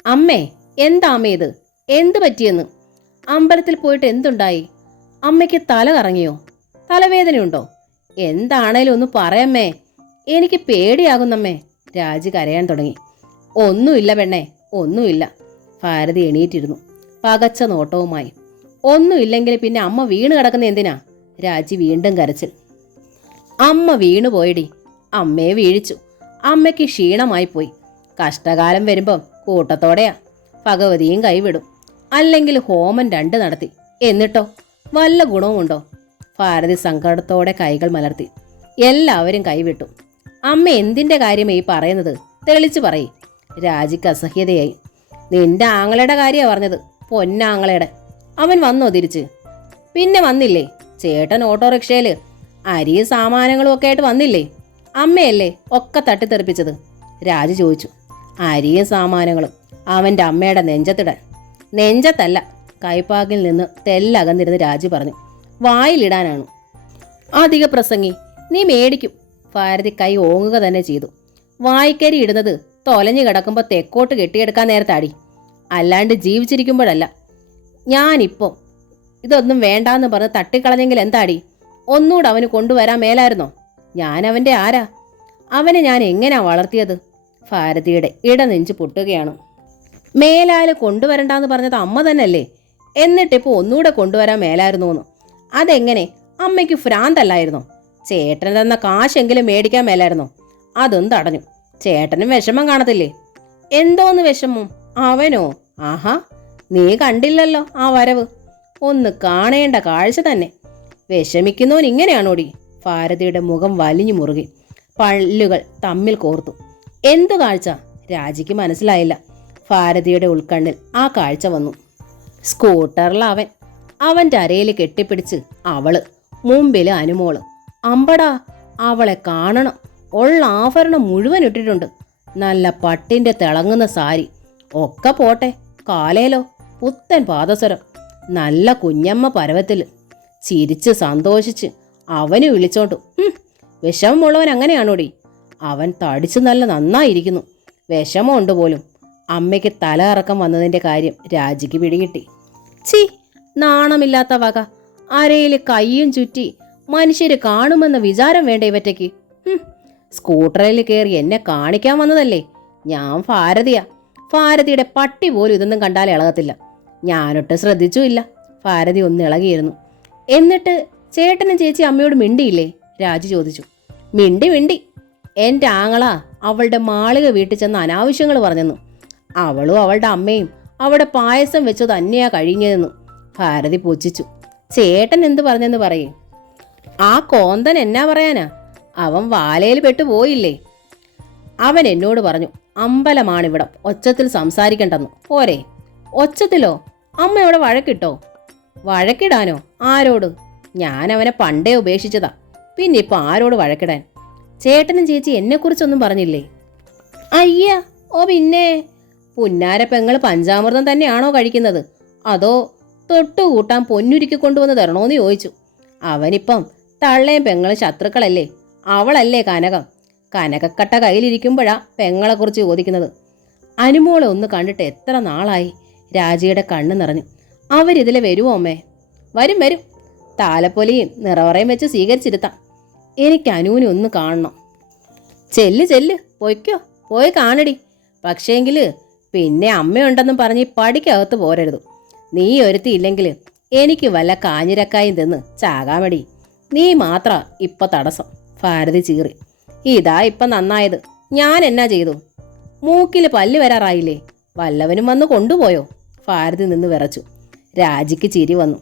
അമ്മേ! എന്താ അമ്മേ ഇത്? എന്തു പറ്റിയെന്ന്? അമ്പലത്തിൽ പോയിട്ട് എന്തുണ്ടായി? അമ്മയ്ക്ക് തല കറങ്ങിയോ? തലവേദനയുണ്ടോ? എന്താണേലും ഒന്ന് പറയമ്മേ, എനിക്ക് പേടിയാകുന്നമ്മേ. രാജി കരയാൻ തുടങ്ങി. ഒന്നുമില്ല പെണ്ണേ, ഒന്നുമില്ല. ഭാരതി എണീറ്റിരുന്നു പകച്ച നോട്ടവുമായി. ഒന്നുമില്ലെങ്കിൽ പിന്നെ അമ്മ വീണ് കിടക്കുന്ന എന്തിനാ? രാജി വീണ്ടും കരച്ചിൽ. അമ്മ വീണു പോയിടി. അമ്മയെ വീഴിച്ചു. അമ്മയ്ക്ക് ക്ഷീണമായി പോയി. കഷ്ടകാലം വരുമ്പം കൂട്ടത്തോടെയാ. ഭഗവതിയും കൈവിടും. അല്ലെങ്കിൽ ഹോമം 2 നടത്തി. എന്നിട്ടോ വല്ല ഗുണവുമുണ്ടോ? ഭാരതി സങ്കടത്തോടെ കൈകൾ മലർത്തി. എല്ലാവരും കൈവിട്ടു. അമ്മ എന്തിൻ്റെ കാര്യമേ ഈ പറയുന്നത്? തെളിച്ചു പറയ്. രാജിക്ക് അസഹ്യതയായി. നിന്റെ ആങ്ങളയുടെ കാര്യമാണ് പറഞ്ഞത്. പൊന്നാങ്ങളയുടെ. അവൻ വന്നോ തിരിച്ച്? പിന്നെ വന്നില്ലേ? ചേട്ടൻ ഓട്ടോറിക്ഷയിൽ അരിയും സാമാനങ്ങളും ഒക്കെ ആയിട്ട് വന്നില്ലേ? അമ്മയല്ലേ ഒക്കെ തട്ടിത്തെറിപ്പിച്ചത്? രാജി ചോദിച്ചു. അരിയും സാമാനങ്ങളും അവൻ്റെ അമ്മയുടെ നെഞ്ചത്തിടാൻ. നെഞ്ചത്തല്ല, കൈപ്പാക്കിൽ നിന്ന് തെല്ലകന്നിരുന്ന് രാജി പറഞ്ഞു. വായിലിടാനാണ്. അധിക പ്രസംഗി, നീ മേടിക്കും. ഭാരതി കൈ ഓങ്ങുക തന്നെ ചെയ്തു. വായിക്കരി ഇടുന്നത് തൊലഞ്ഞു കിടക്കുമ്പോൾ തെക്കോട്ട് കെട്ടിയെടുക്കാൻ നേരത്താടി, അല്ലാണ്ട് ജീവിച്ചിരിക്കുമ്പോഴല്ല. ഞാനിപ്പം ഇതൊന്നും വേണ്ടാന്ന് പറഞ്ഞ് തട്ടിക്കളഞ്ഞെങ്കിൽ എന്താടി? ഒന്നുകൂടെ അവന് കൊണ്ടുവരാൻ മേലായിരുന്നോ? ഞാൻ അവൻ്റെ ആരാ? അവനെ ഞാൻ എങ്ങനെയാ വളർത്തിയത്? ഭാരതിയുടെ ഇടനെഞ്ച് പൊട്ടുകയാണ്. മേലാല് കൊണ്ടുവരണ്ടാന്ന് പറഞ്ഞത് അമ്മ തന്നെയല്ലേ? എന്നിട്ടിപ്പോൾ ഒന്നുകൂടെ കൊണ്ടുവരാൻ മേലായിരുന്നു എന്ന്. അതെങ്ങനെ? അമ്മയ്ക്ക് ഭ്രാന്തല്ലായിരുന്നോ? ചേട്ടൻ തന്ന കാശെങ്കിലും മേടിക്കാൻ മേലായിരുന്നോ? അതും തടഞ്ഞു. ചേട്ടനും വിഷമം കാണത്തില്ലേ? എന്തോന്ന് വിഷമം? അവനോ? ആഹാ, നീ കണ്ടില്ലല്ലോ ആ വരവ്. ഒന്ന് കാണേണ്ട കാഴ്ച തന്നെ. വിഷമിക്കുന്നവൻ ഇങ്ങനെയാണോടി? ഭാരതിയുടെ മുഖം വലിഞ്ഞു മുറുകി. പല്ലുകൾ തമ്മിൽ കോർത്തു. എന്തു കാഴ്ച? രാജിക്ക് മനസ്സിലായില്ല. ഭാരതിയുടെ ഉൾക്കണ്ണിൽ ആ കാഴ്ച വന്നു. സ്കൂട്ടറിൽ അവൻ്റെ അരയിൽ കെട്ടിപ്പിടിച്ച് അവള്, മുമ്പിൽ അനുമോള്. അമ്പടാ, അവളെ കാണണം. ഉള്ള ആഭരണം മുഴുവൻ ഇട്ടിട്ടുണ്ട്. നല്ല പട്ടിൻ്റെ തിളങ്ങുന്ന സാരി. ഒക്കെ പോട്ടെ, കാലേലോ പുത്തൻ പാദസരം. നല്ല കുഞ്ഞമ്മ പരവത്തിൽ ചിരിച്ച് സന്തോഷിച്ച് അവന് വിളിച്ചോണ്ടു. വിഷമമുള്ളവൻ അങ്ങനെയാണോടി? അവൻ തടിച്ചു നല്ല നന്നായിരിക്കുന്നു. വിഷമമുണ്ട് പോലും. അമ്മയ്ക്ക് തല ഇറക്കം വന്നതിൻ്റെ കാര്യം രാജിക്ക് പിടികിട്ടി. ചി, നാണമില്ലാത്ത വക. അരയിൽ കയ്യും ചുറ്റി മനുഷ്യര് കാണുമെന്ന വിചാരം വേണ്ട ഇവറ്റയ്ക്ക്. സ്കൂട്ടറിൽ കയറി എന്നെ കാണിക്കാൻ വന്നതല്ലേ? ഞാൻ ഭാരതിയാ. ഭാരതിയുടെ പട്ടി പോലും ഇതൊന്നും കണ്ടാൽ ഇളകത്തില്ല. ഞാനൊട്ട് ശ്രദ്ധിച്ചുമില്ല. ഭാരതി ഒന്ന് ഇളകിയിരുന്നു. എന്നിട്ട് ചേട്ടനും ചേച്ചി അമ്മയോട് മിണ്ടിയില്ലേ? രാജി ചോദിച്ചു. മിണ്ടി. എൻ്റെ ആങ്ങളാ അവളുടെ മാളിക വീട്ടിൽ ചെന്ന് അനാവശ്യങ്ങൾ പറഞ്ഞെന്നു. അവളും അവളുടെ അമ്മയും അവിടെ പായസം വെച്ചു തന്നെയാ കഴിഞ്ഞതെന്നു ഭാരതി പുച്ഛിച്ചു. ചേട്ടൻ എന്ത് പറഞ്ഞെന്ന് പറയേ? ആ കോന്തൻ എന്നാ പറയാനാ? അവൻ വാലയിൽ പെട്ടു പോയില്ലേ? അവൻ എന്നോട് പറഞ്ഞു, അമ്പലമാണിവിടം, ഒച്ചത്തിൽ സംസാരിക്കണ്ടെന്നു. പോരെ? ഒച്ചത്തിലോ? അമ്മ അവിടെ വഴക്കിട്ടോ? വഴക്കിടാനോ? ആരോട്? ഞാൻ അവനെ പണ്ടേ ഉപേക്ഷിച്ചതാ. പിന്നെ ഇപ്പൊ ആരോട് വഴക്കിടാൻ? ചേട്ടനും ചേച്ചി എന്നെക്കുറിച്ചൊന്നും പറഞ്ഞില്ലേ? അയ്യ, ഓ പിന്നെ. പുന്നാര പെങ്ങൾ പഞ്ചാമൃതം തന്നെയാണോ കഴിക്കുന്നത്? അതോ തൊട്ടുകൂട്ടാൻ പൊന്നുരുക്കി കൊണ്ടുവന്ന് തരണോന്ന് ചോദിച്ചു. അവനിപ്പം തള്ളയും പെങ്ങളും ശത്രുക്കളല്ലേ? അവളല്ലേ കനകം. കനകക്കട്ട കയ്യിലിരിക്കുമ്പോഴാ പെങ്ങളെക്കുറിച്ച് ചോദിക്കുന്നത്. അനുമോളെ ഒന്ന് കണ്ടിട്ട് എത്ര നാളായി? രാജിയുടെ കണ്ണ് നിറഞ്ഞു. അവരിതിലെ വരുമോ അമ്മേ? വരും. താലപ്പൊലിയും നിറവറയും വെച്ച് സ്വീകരിച്ചിരുത്താം. എനിക്ക് അനുവിനെ ഒന്ന് കാണണം. ചെല്ല് പൊയ്ക്കോ, പോയി കാണടി. പക്ഷേങ്കിൽ പിന്നെ അമ്മയുണ്ടെന്നും പറഞ്ഞ് പടിക്കകത്ത് പോരരുത്. നീ ഒരുത്തിയില്ലെങ്കിൽ എനിക്ക് വല്ല കാഞ്ഞിരക്കായും തിന്ന് ചാകാമടി. നീ മാത്ര ഇപ്പം തടസ്സം. ഭാരതി ചീറി. ഇതാ ഇപ്പം നന്നായത്. ഞാൻ എന്നാ ചെയ്തു? മൂക്കിൽ പല്ല് വരാറായില്ലേ? വല്ലവനും വന്ന് കൊണ്ടുപോയോ? ഭാരതി നിന്ന് വിറച്ചു. രാജിക്ക് ചിരി വന്നു.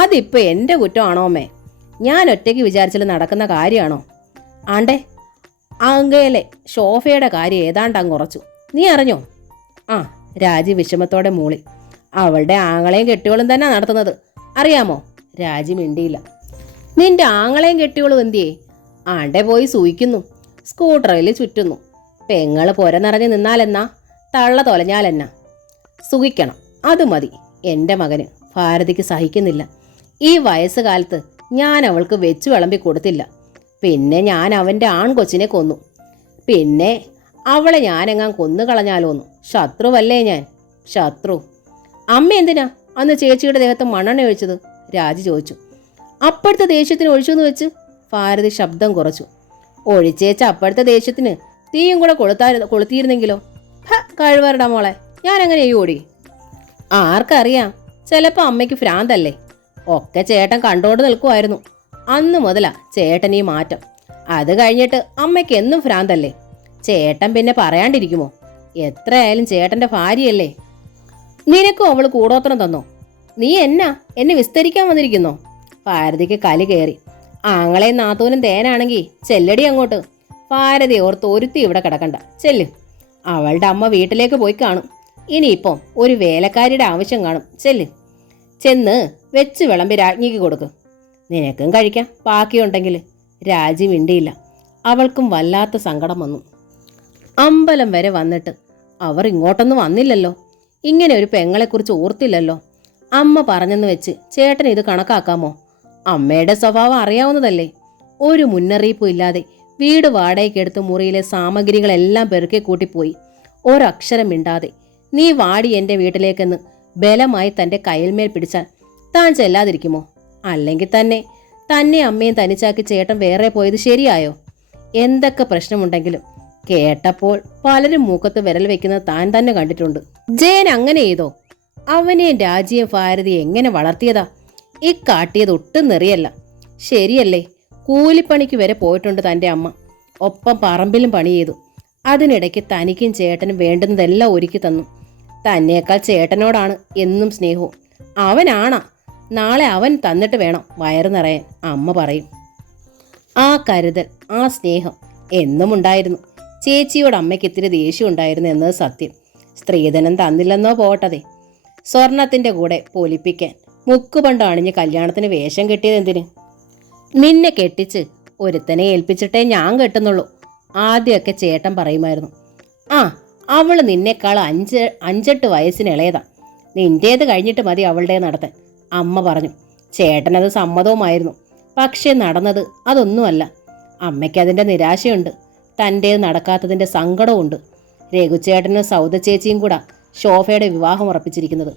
അതിപ്പോൾ എൻ്റെ കുറ്റമാണോ അമ്മേ? ഞാൻ ഒറ്റയ്ക്ക് വിചാരിച്ചാൽ നടക്കുന്ന കാര്യമാണോ? ആണ്ടേ, അങ്ങയിലെ ഷോഫയുടെ കാര്യം ഏതാണ്ട് അങ്ങ് ഉറച്ചു. നീ അറിഞ്ഞോ? രാജി വിഷമത്തോടെ മൂളി. അവളുടെ ആങ്ങളെയും കെട്ടിയോളും തന്നെ നടത്തുന്നത് അറിയാമോ? രാജി മിണ്ടിയില്ല. നിന്റെ ആങ്ങളെയും കെട്ടിയോളും എന്തിയേ? ആണ്ടെ പോയി സൂയിക്കുന്നു. സ്കൂട്ടറിൽ ചുറ്റുന്നു. പെങ്ങള് പുര നിറഞ്ഞ് നിന്നാലെന്നാ? തള്ള തൊലഞ്ഞാലെന്നാ? സുഖിക്കണം, അത് മതി എൻ്റെ മകന്. ഭാരതിക്ക് സഹിക്കുന്നില്ല. ഈ വയസ്സുകാലത്ത് ഞാൻ അവൾക്ക് വെച്ചു വിളമ്പി കൊടുത്തില്ല. പിന്നെ ഞാൻ അവൻ്റെ ആൺകൊച്ചിനെ കൊന്നു. പിന്നെ അവളെ ഞാനെങ്ങാൻ കൊന്നു കളഞ്ഞാലോന്നു. ശത്രുവല്ലേ ഞാൻ? ശത്രു? അമ്മ എന്തിനാ അന്ന് ചേച്ചിയുടെ ദേഹത്ത് മണ്ണെണ്ണ ഒഴിച്ചത്? രാജി ചോദിച്ചു. അപ്പോഴത്തെ ദേഷ്യത്തിന് ഒഴിച്ചു എന്ന് വെച്ച് ഭാരതി ശബ്ദം കുറച്ചു. ഒഴിച്ചേച്ച അപ്പോഴത്തെ ദേഷ്യത്തിന് തീയും കൂടെ കൊളുത്തിയിരുന്നെങ്കിലോ? കഴിവറടാ മോളെ, ഞാൻ എങ്ങനെ ചെയ്യൂടി? ആർക്കറിയാം, ചിലപ്പോൾ അമ്മയ്ക്ക് ഭ്രാന്തല്ലേ. ഒക്കെ ചേട്ടൻ കണ്ടോണ്ട് നിൽക്കുമായിരുന്നു. അന്ന് മുതലാ ചേട്ടൻ ഈ മാറ്റം. അത് കഴിഞ്ഞിട്ട് അമ്മയ്ക്ക് എന്നും ഭ്രാന്തല്ലേ. ചേട്ടൻ പിന്നെ പറയാണ്ടിരിക്കുമോ? എത്രയായാലും ചേട്ടന്റെ ഭാര്യയല്ലേ. നിനക്കും അവള് കൂടോത്രം തന്നോ? നീ എന്നെ വിസ്തരിക്കാൻ വന്നിരിക്കുന്നോ? ഭാരതിക്ക് കലി കയറി. ആങ്ങളെയും നാത്തൂനും തേനാണെങ്കിൽ ചെല്ലടി അങ്ങോട്ട്. ഭാരതി ഓർത്ത് ഒരുത്തി ഇവിടെ കിടക്കണ്ട, ചെല്ല്. അവളുടെ അമ്മ വീട്ടിലേക്ക് പോയി കാണും. ഇനിയിപ്പം ഒരു വേലക്കാരിയുടെ ആവശ്യം കാണും, ചെല്ല്. ചെന്ന് വെച്ച് വിളമ്പി രാജ്ഞിക്ക് കൊടുക്കും. നിനക്കും കഴിക്കാം ബാക്കിയുണ്ടെങ്കിൽ. രാജി മിണ്ടിയില്ല. അവൾക്കും വല്ലാത്ത സങ്കടം വന്നു. അമ്പലം വരെ വന്നിട്ട് അവർ ഇങ്ങോട്ടൊന്നും വന്നില്ലല്ലോ. ഇങ്ങനെ ഒരു പെങ്ങളെക്കുറിച്ച് ഓർത്തില്ലല്ലോ. അമ്മ പറഞ്ഞെന്ന് വെച്ച് ചേട്ടൻ ഇത് കണക്കാക്കാമോ? അമ്മയുടെ സ്വഭാവം അറിയാവുന്നതല്ലേ. ഒരു മുന്നറിയിപ്പും ഇല്ലാതെ വീട് വാടകയ്ക്കെടുത്ത് മുറിയിലെ സാമഗ്രികളെല്ലാം പെറുക്കി കൂട്ടിപ്പോയി. ഒരക്ഷരം മിണ്ടാതെ. നീ വാടി എൻ്റെ വീട്ടിലേക്കെന്ന് ബലമായി തൻ്റെ കയ്യിൽമേൽ പിടിച്ചാൽ താൻ ചെല്ലാതിരിക്കുമോ? അല്ലെങ്കിൽ തന്നെ അമ്മയും തനിച്ചാക്കി ചേട്ടൻ വേറെ പോയത് ശരിയായോ? എന്തൊക്കെ പ്രശ്നമുണ്ടെങ്കിലും കേട്ടപ്പോൾ പലരും മൂക്കത്ത് വിരൽ വെക്കുന്നത് താൻ തന്നെ കണ്ടിട്ടുണ്ട്. ജയൻ അങ്ങനെ ചെയ്തോ? അവനെയും രാജിയും ഭാരതിയെ എങ്ങനെ വളർത്തിയതാ? ഈ കാട്ടിയത് ഒട്ടും നെറിയല്ല. ശരിയല്ലേ, കൂലിപ്പണിക്ക് വരെ പോയിട്ടുണ്ട് തൻ്റെ അമ്മ. ഒപ്പം പറമ്പിലും പണി ചെയ്തു. അതിനിടയ്ക്ക് തനിക്കും ചേട്ടനും വേണ്ടുന്നതെല്ലാം ഒരുക്കി തന്നു. തന്നേക്കാൾ ചേട്ടനോടാണ് എന്നും സ്നേഹവും. അവനാണാ. നാളെ അവൻ തന്നിട്ട് വേണം വയറ് നിറയാൻ, അമ്മ പറയും. ആ കരുതൽ, ആ സ്നേഹം എന്നും ഉണ്ടായിരുന്നു. ചേച്ചിയോട് അമ്മയ്ക്ക് ഇത്തിരി ദേഷ്യം ഉണ്ടായിരുന്നു എന്നത് സത്യം. സ്ത്രീധനം തന്നില്ലെന്നോ പോട്ടതെ. സ്വർണത്തിന്റെ കൂടെ പൊലിപ്പിക്കാൻ മുക്കുപണ്ട് അണിഞ്ഞ് കല്യാണത്തിന് വേഷം കെട്ടിയത് എന്തിന്? നിന്നെ കെട്ടിച്ച് ഒരുത്തനെ ഏൽപ്പിച്ചിട്ടേ ഞാൻ കെട്ടുന്നുള്ളൂ. ആദ്യമൊക്കെ ചേട്ടൻ പറയുമായിരുന്നു. ആ, അവള് നിന്നേക്കാൾ 5-8 വയസ്സിന് ഇളയതാ. നിന്റേത് കഴിഞ്ഞിട്ട് മതി അവളുടെ നടത്താൻ, അമ്മ പറഞ്ഞു. ചേട്ടനത് സമ്മതവുമായിരുന്നു. പക്ഷേ നടന്നത് അതൊന്നുമല്ല. അമ്മയ്ക്കതിൻ്റെ നിരാശയുണ്ട്. തൻ്റേത് നടക്കാത്തതിൻ്റെ സങ്കടമുണ്ട്. രഘുചേട്ടനും സൗദ ചേച്ചിയും കൂടെ ശോഭയുടെ വിവാഹം ഉറപ്പിച്ചിരിക്കുന്നത്.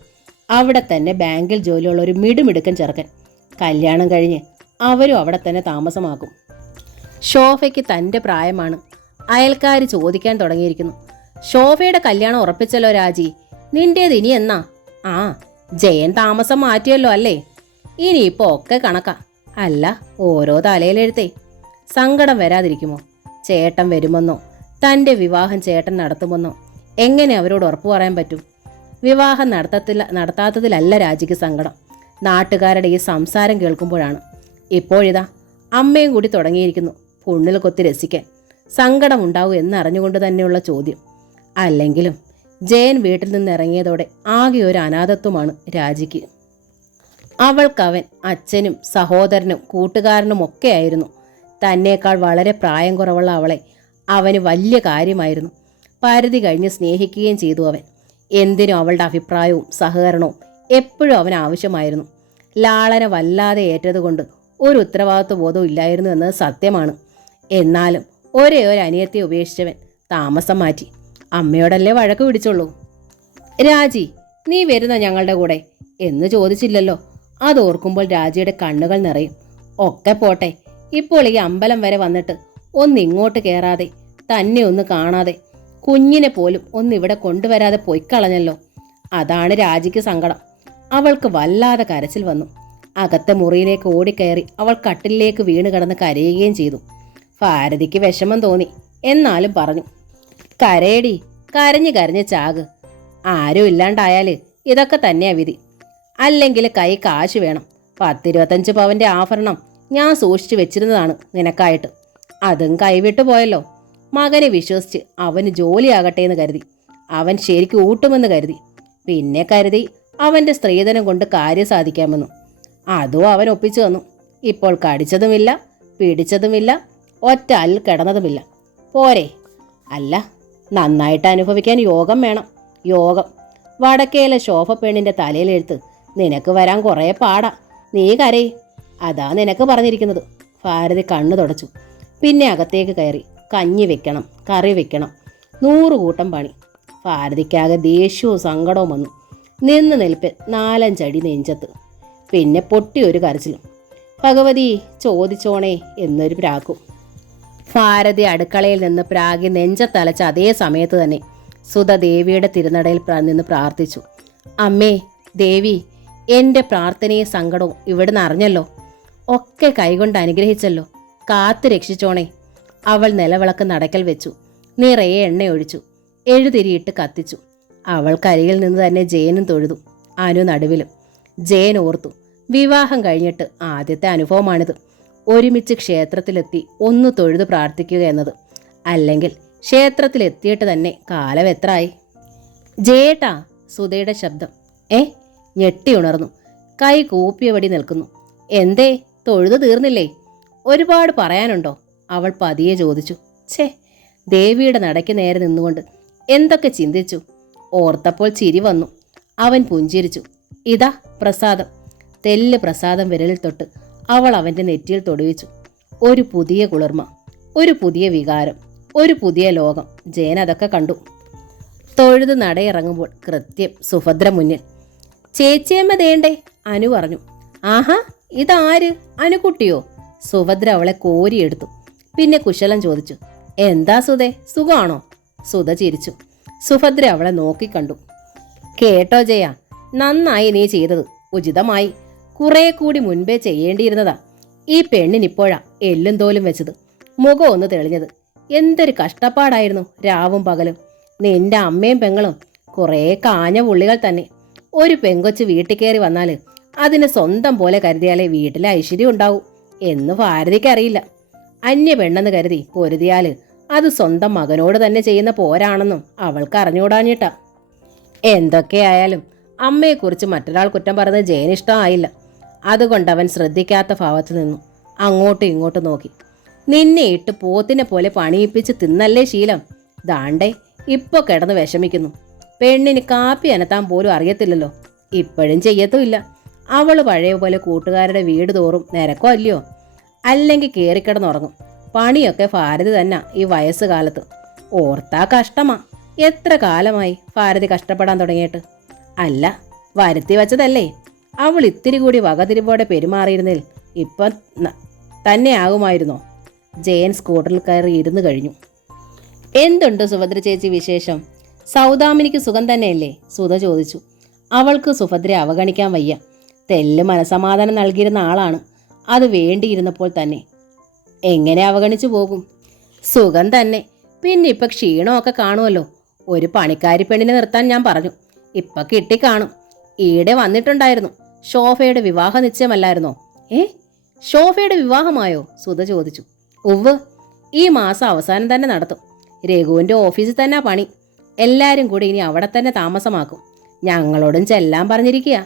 അവിടെ തന്നെ ബാങ്കിൽ ജോലിയുള്ള ഒരു മിടുമിടുക്കൻ ചെറുക്കൻ. കല്യാണം കഴിഞ്ഞ് അവരും അവിടെ തന്നെ താമസമാക്കും. ശോഭയ്ക്ക് തൻ്റെ പ്രായമാണ്. അയൽക്കാർ ചോദിക്കാൻ തുടങ്ങിയിരിക്കുന്നു. ശോഭയുടെ കല്യാണം ഉറപ്പിച്ചല്ലോ രാജി, നിന്റേത് ഇനി എന്നാ? ആ, ജയൻ താമസം മാറ്റിയല്ലോ അല്ലേ? ഇനിയിപ്പോൾ ഒക്കെ കണക്കാ. അല്ല, ഓരോ തലയിലെഴുത്തേ. സങ്കടം വരാതിരിക്കുമോ? ചേട്ടൻ വരുമെന്നോ തൻ്റെ വിവാഹം ചേട്ടൻ നടത്തുമെന്നോ എങ്ങനെ അവരോട് ഉറപ്പു പറയാൻ പറ്റും? വിവാഹം നടത്താത്തതിലല്ല രാജിക്ക് സങ്കടം. നാട്ടുകാരുടെ ഈ സംസാരം കേൾക്കുമ്പോഴാണ്. ഇപ്പോഴിതാ അമ്മയും കൂടി തുടങ്ങിയിരിക്കുന്നു പുണ്ണിൽ കൊത്തി രസിക്കാൻ. സങ്കടമുണ്ടാവും എന്നറിഞ്ഞുകൊണ്ട് തന്നെയുള്ള ചോദ്യം. അല്ലെങ്കിലും ജയൻ വീട്ടിൽ നിന്ന് ഇറങ്ങിയതോടെ ആകെ ഒരു അനാഥത്വമാണ് രാജിക്ക്. അവൾക്കവൻ അച്ഛനും സഹോദരനും കൂട്ടുകാരനും ഒക്കെയായിരുന്നു. തന്നേക്കാൾ വളരെ പ്രായം കുറവുള്ള അവളെ അവന് വലിയ കാര്യമായിരുന്നു. പരിധി കഴിഞ്ഞ് സ്നേഹിക്കുകയും ചെയ്തു അവൻ. എന്തിനും അവളുടെ അഭിപ്രായവും സഹകരണവും എപ്പോഴും അവന് ആവശ്യമായിരുന്നു. ലാളന വല്ലാതെ ഏറ്റതുകൊണ്ട് ഒരു ഉത്തരവാദിത്വ ബോധവും ഇല്ലായിരുന്നു എന്നത് സത്യമാണ്. എന്നാലും ഒരേ ഒരു അനിയത്തെ ഉപേക്ഷിച്ചവൻ താമസം മാറ്റി. അമ്മയോടല്ലേ വഴക്ക് പിടിച്ചുള്ളൂ. രാജി, നീ വരുന്ന ഞങ്ങളുടെ കൂടെ എന്ന് ചോദിച്ചില്ലല്ലോ. അതോർക്കുമ്പോൾ രാജിയുടെ കണ്ണുകൾ നിറയും. ഒക്കെ പോട്ടെ, ഇപ്പോൾ ഈ അമ്പലം വരെ വന്നിട്ട് ഒന്നിങ്ങോട്ട് കയറാതെ തന്നെ ഒന്ന് കാണാതെ കുഞ്ഞിനെ പോലും ഒന്നിവിടെ കൊണ്ടുവരാതെ പൊയ്ക്കളഞ്ഞല്ലോ. അതാണ് രാജിക്ക് സങ്കടം. അവൾക്ക് വല്ലാതെ കരച്ചിൽ വന്നു. അകത്തെ മുറിയിലേക്ക് ഓടിക്കയറി അവൾ കട്ടിലേക്ക് വീണ് കിടന്ന് കരയുകയും ചെയ്തു. ഭാരതിക്ക് വിഷമം തോന്നി. എന്നാലും പറഞ്ഞു, കരയടി, കരഞ്ഞ് കരഞ്ഞ് ചാക്. ആരും ഇല്ലാണ്ടായാല് ഇതൊക്കെ തന്നെയാ വിധി. അല്ലെങ്കിൽ കൈ കാശ് വേണം. 10-25 പവന്റെ ആഭരണം ഞാൻ സൂക്ഷിച്ചു വെച്ചിരുന്നതാണ് നിനക്കായിട്ട്. അതും കൈവിട്ടു പോയല്ലോ. മകനെ വിശ്വസിച്ച് അവന് ജോലിയാകട്ടെ എന്ന് കരുതി. അവൻ ശരിക്കും ഊട്ടുമെന്ന് കരുതി. പിന്നെ കരുതി അവൻ്റെ സ്ത്രീധനം കൊണ്ട് കാര്യം സാധിക്കാമെന്നു. അതും അവൻ ഒപ്പിച്ചു വന്നു. ഇപ്പോൾ കടിച്ചതുമില്ല, പിടിച്ചതുമില്ല, ഒറ്റ അൽ കിടന്നതുമില്ല. പോരെ? അല്ല, നന്നായിട്ട് അനുഭവിക്കാൻ യോഗം വേണം. യോഗം. വടക്കേലെ ശോഭ പെണ്ണിൻ്റെ തലയിലെഴുത്ത് നിനക്ക് വരാൻ കുറേ പാടാ. നീ കരയി. അതാ നിനക്ക് പറഞ്ഞിരിക്കുന്നത്. ഭാരതി കണ്ണു തുടച്ചു. പിന്നെ അകത്തേക്ക് കയറി. കഞ്ഞി വെക്കണം, കറി വെക്കണം, 100 കൂട്ടം പണി. ഭാരതിക്കാകെ ദേഷ്യവും സങ്കടവും വന്നു. നിന്ന് നിൽപ്പിൽ 4-5 അടി നെഞ്ചത്ത്. പിന്നെ പൊട്ടിയൊരു കരച്ചിലും. ഭഗവതി ചോദിച്ചോണേ എന്നൊരു പ്രാക്കും. ഭാരതി അടുക്കളയിൽ നിന്ന് പ്രാഗി നെഞ്ചത്തലച്ച അതേ സമയത്ത് തന്നെ സുധ ദേവിയുടെ തിരുനടയിൽ നിന്ന് പ്രാർത്ഥിച്ചു. അമ്മേ ദേവി, എൻ്റെ പ്രാർത്ഥനയും സങ്കടവും ഇവിടുന്ന് അറിഞ്ഞല്ലോ, ഒക്കെ കൈകൊണ്ട് അനുഗ്രഹിച്ചല്ലോ, കാത്തു രക്ഷിച്ചോണേ. അവൾ നിലവിളക്ക് നടക്കൽ വെച്ചു. നിറയെ എണ്ണയൊഴിച്ചു. എഴുതിരിയിട്ട് കത്തിച്ചു. അവൾക്കരികിൽ നിന്ന് തന്നെ ജയനും തൊഴുതു. അനു നടുവിലും. ജയൻ ഓർത്തു, വിവാഹം കഴിഞ്ഞിട്ട് ആദ്യത്തെ അനുഭവമാണിത്. ഒരുമിച്ച് ക്ഷേത്രത്തിലെത്തി ഒന്ന് തൊഴുതു പ്രാർത്ഥിക്കുക എന്നത്. അല്ലെങ്കിൽ ക്ഷേത്രത്തിലെത്തിയിട്ട് തന്നെ കാലം എത്രയായി? ജയേട്ടാ, സുധയുടെ ശബ്ദം. ഞെട്ടി ഉണർന്നു. കൈ കൂപ്പിയപടി നിൽക്കുന്നു. എന്തേ, തൊഴുതു തീർന്നില്ലേ? ഒരുപാട് പറയാനുണ്ടോ? അവൾ പതിയെ ചോദിച്ചു. ഛേ, ദേവിയുടെ നടയ്ക്ക് നേരെ നിന്നുകൊണ്ട് എന്തൊക്കെ ചിന്തിച്ചു. ഓർത്തപ്പോൾ ചിരി വന്നു. അവൻ പുഞ്ചിരിച്ചു. ഇതാ പ്രസാദം. തെല്ല് പ്രസാദം വിരലിൽ തൊട്ട് അവൾ അവൻ്റെ നെറ്റിയിൽ തൊടുവിച്ചു. ഒരു പുതിയ കുളിർമ, ഒരു പുതിയ വികാരം, ഒരു പുതിയ ലോകം. ജയൻ അതൊക്കെ കണ്ടു. തൊഴുത് നടയിറങ്ങുമ്പോൾ കൃത്യം സുഭദ്ര മുന്നിൽ. ചേച്ചിയമ്മ ദേണ്ടേ, അനു പറഞ്ഞു. ആഹാ, ഇതാര്? അനുകുട്ടിയോ? സുഭദ്ര അവളെ കോരിയെടുത്തു. പിന്നെ കുശലം ചോദിച്ചു. എന്താ സുധേ, സുഖാണോ? സുധ ചിരിച്ചു. സുഭദ്ര അവളെ നോക്കിക്കണ്ടു. കേട്ടോ ജയ, നന്നായി നീ ചെയ്തത്, ഉചിതമായി. കുറെ കൂടി മുൻപേ ചെയ്യേണ്ടിയിരുന്നതാ. ഈ പെണ്ണിനിപ്പോഴാ എല്ലും തോലും വെച്ചത്, മുഖം ഒന്ന് തെളിഞ്ഞത്. എന്തൊരു കഷ്ടപ്പാടായിരുന്നു രാവും പകലും. നിന്റെ അമ്മയും പെങ്ങളും കുറേ കാഞ്ഞ പുള്ളികൾ തന്നെ. ഒരു പെങ്കൊച്ച് വീട്ടിൽ കയറി വന്നാൽ അതിന് സ്വന്തം പോലെ കരുതിയാലേ വീട്ടിലെ ഐശ്വര്യം ഉണ്ടാവൂ എന്ന് ഭാരതിക്കറിയില്ല. അന്യ പെണ്ണെന്ന് കരുതി പൊരുതിയാൽ അത് സ്വന്തം മകനോട് തന്നെ ചെയ്യുന്ന പോരാണെന്നും അവൾക്ക് അറിഞ്ഞുകൂടാഞ്ഞിട്ടാ. എന്തൊക്കെയായാലും അമ്മയെക്കുറിച്ച് മറ്റൊരാൾ കുറ്റം പറഞ്ഞത് ജയനിഷ്ടമായില്ല. അതുകൊണ്ട് അവൻ ശ്രദ്ധിക്കാത്ത ഭാവത്ത് നിന്നു. അങ്ങോട്ടും ഇങ്ങോട്ടും നോക്കി. നിന്നെ ഇട്ട് പോത്തിനെ പോലെ പണിയിപ്പിച്ച് തിന്നല്ലേ ശീലം. ദാണ്ടേ ഇപ്പൊ കിടന്ന് വിഷമിക്കുന്നു. പെണ്ണിന് കാപ്പി അനത്താൻ പോലും അറിയത്തില്ലല്ലോ. ഇപ്പോഴും ചെയ്യത്തുമില്ല. അവള് പഴയ പോലെ കൂട്ടുകാരുടെ വീട് തോറും നിരക്കോ അല്ലയോ? അല്ലെങ്കിൽ കയറിക്കിടന്നുറങ്ങും. പണിയൊക്കെ ഭാരതി തന്നെ ഈ വയസ്സുകാലത്ത്. ഓർത്താ കഷ്ടമാ. എത്ര കാലമായി ഭാരതി കഷ്ടപ്പെടാൻ തുടങ്ങിയിട്ട്? അല്ല, വരുത്തി വച്ചതല്ലേ. അവൾ ഇത്തിരി കൂടി വകതിരിവോടെ പെരുമാറിയിരുന്നിൽ ഇപ്പം തന്നെ ആകുമായിരുന്നോ? ജയൻ സ്കൂട്ടറിൽ കയറി ഇരുന്നു കഴിഞ്ഞു. എന്തുണ്ട് സുഭദ്ര ചേച്ചി വിശേഷം? സൗദാമിനിക്ക് സുഖം തന്നെയല്ലേ? സുധ ചോദിച്ചു. അവൾക്ക് സുഭദ്രയെ അവഗണിക്കാൻ വയ്യ. തെല്ല് മനസമാധാനം നൽകിയിരുന്ന ആളാണ്. അത് വേണ്ടിയിരുന്നപ്പോൾ തന്നെ എങ്ങനെ അവഗണിച്ചു പോകും? സുഖം തന്നെ. പിന്നെ ഇപ്പം ക്ഷീണമൊക്കെ കാണുമല്ലോ. ഒരു പണിക്കാരി പെണ്ണിനെ നിർത്താൻ ഞാൻ പറഞ്ഞു. ഇപ്പം കിട്ടിക്കാണും. ഈടെ വന്നിട്ടുണ്ടായിരുന്നു. ശോഭയുടെ വിവാഹ നിശ്ചയമല്ലായിരുന്നോ? ശോഭയുടെ വിവാഹമായോ? സുധ ചോദിച്ചു. ഉവ്വ്, ഈ മാസം അവസാനം തന്നെ നടത്തും. രഘുവിൻ്റെ ഓഫീസിൽ തന്നെ പണി. എല്ലാവരും കൂടി ഇനി അവിടെ തന്നെ താമസമാക്കും. ഞങ്ങളോടും ചെല്ലാൻ പറഞ്ഞിരിക്കുക.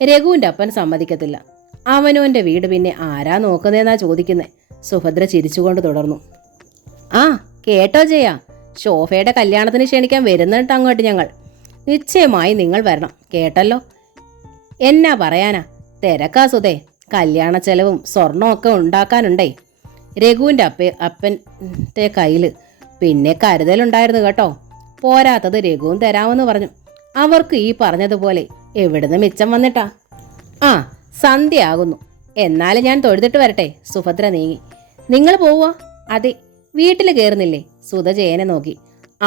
രഘുവിൻ്റെ അപ്പൻ സമ്മതിക്കത്തില്ല. അവനവൻ്റെ വീട് പിന്നെ ആരാ നോക്കുന്നതെന്നാ ചോദിക്കുന്നത്. സുഭദ്ര ചിരിച്ചുകൊണ്ട് തുടർന്നു. ആ കേട്ടോ ജയ, ശോഭയുടെ കല്യാണത്തിന് ക്ഷണിക്കാൻ വരുന്നിട്ട് അങ്ങോട്ട് ഞങ്ങൾ. നിശ്ചയമായി നിങ്ങൾ വരണം, കേട്ടല്ലോ. എന്നാ പറയാനാ, തിരക്കാ സുധേ. കല്യാണ ചെലവും സ്വർണവും ഒക്കെ ഉണ്ടാക്കാനുണ്ടേ. രഘുവിൻ്റെ അപ്പൻ്റെ കയ്യിൽ പിന്നെ കരുതലുണ്ടായിരുന്നു കേട്ടോ. പോരാത്തത് രഘുവും തരാമെന്ന് പറഞ്ഞു. അവർക്ക് ഈ പറഞ്ഞതുപോലെ എവിടുന്ന് മിച്ചം വന്നിട്ടാ? ആ സന്ധ്യയാകുന്നു. എന്നാലും ഞാൻ തൊഴുതിട്ട് വരട്ടെ. സുഭദ്ര നീങ്ങി. നിങ്ങൾ പോവാ? അതെ. വീട്ടിൽ കയറുന്നില്ലേ? സുധ ജയനെ നോക്കി.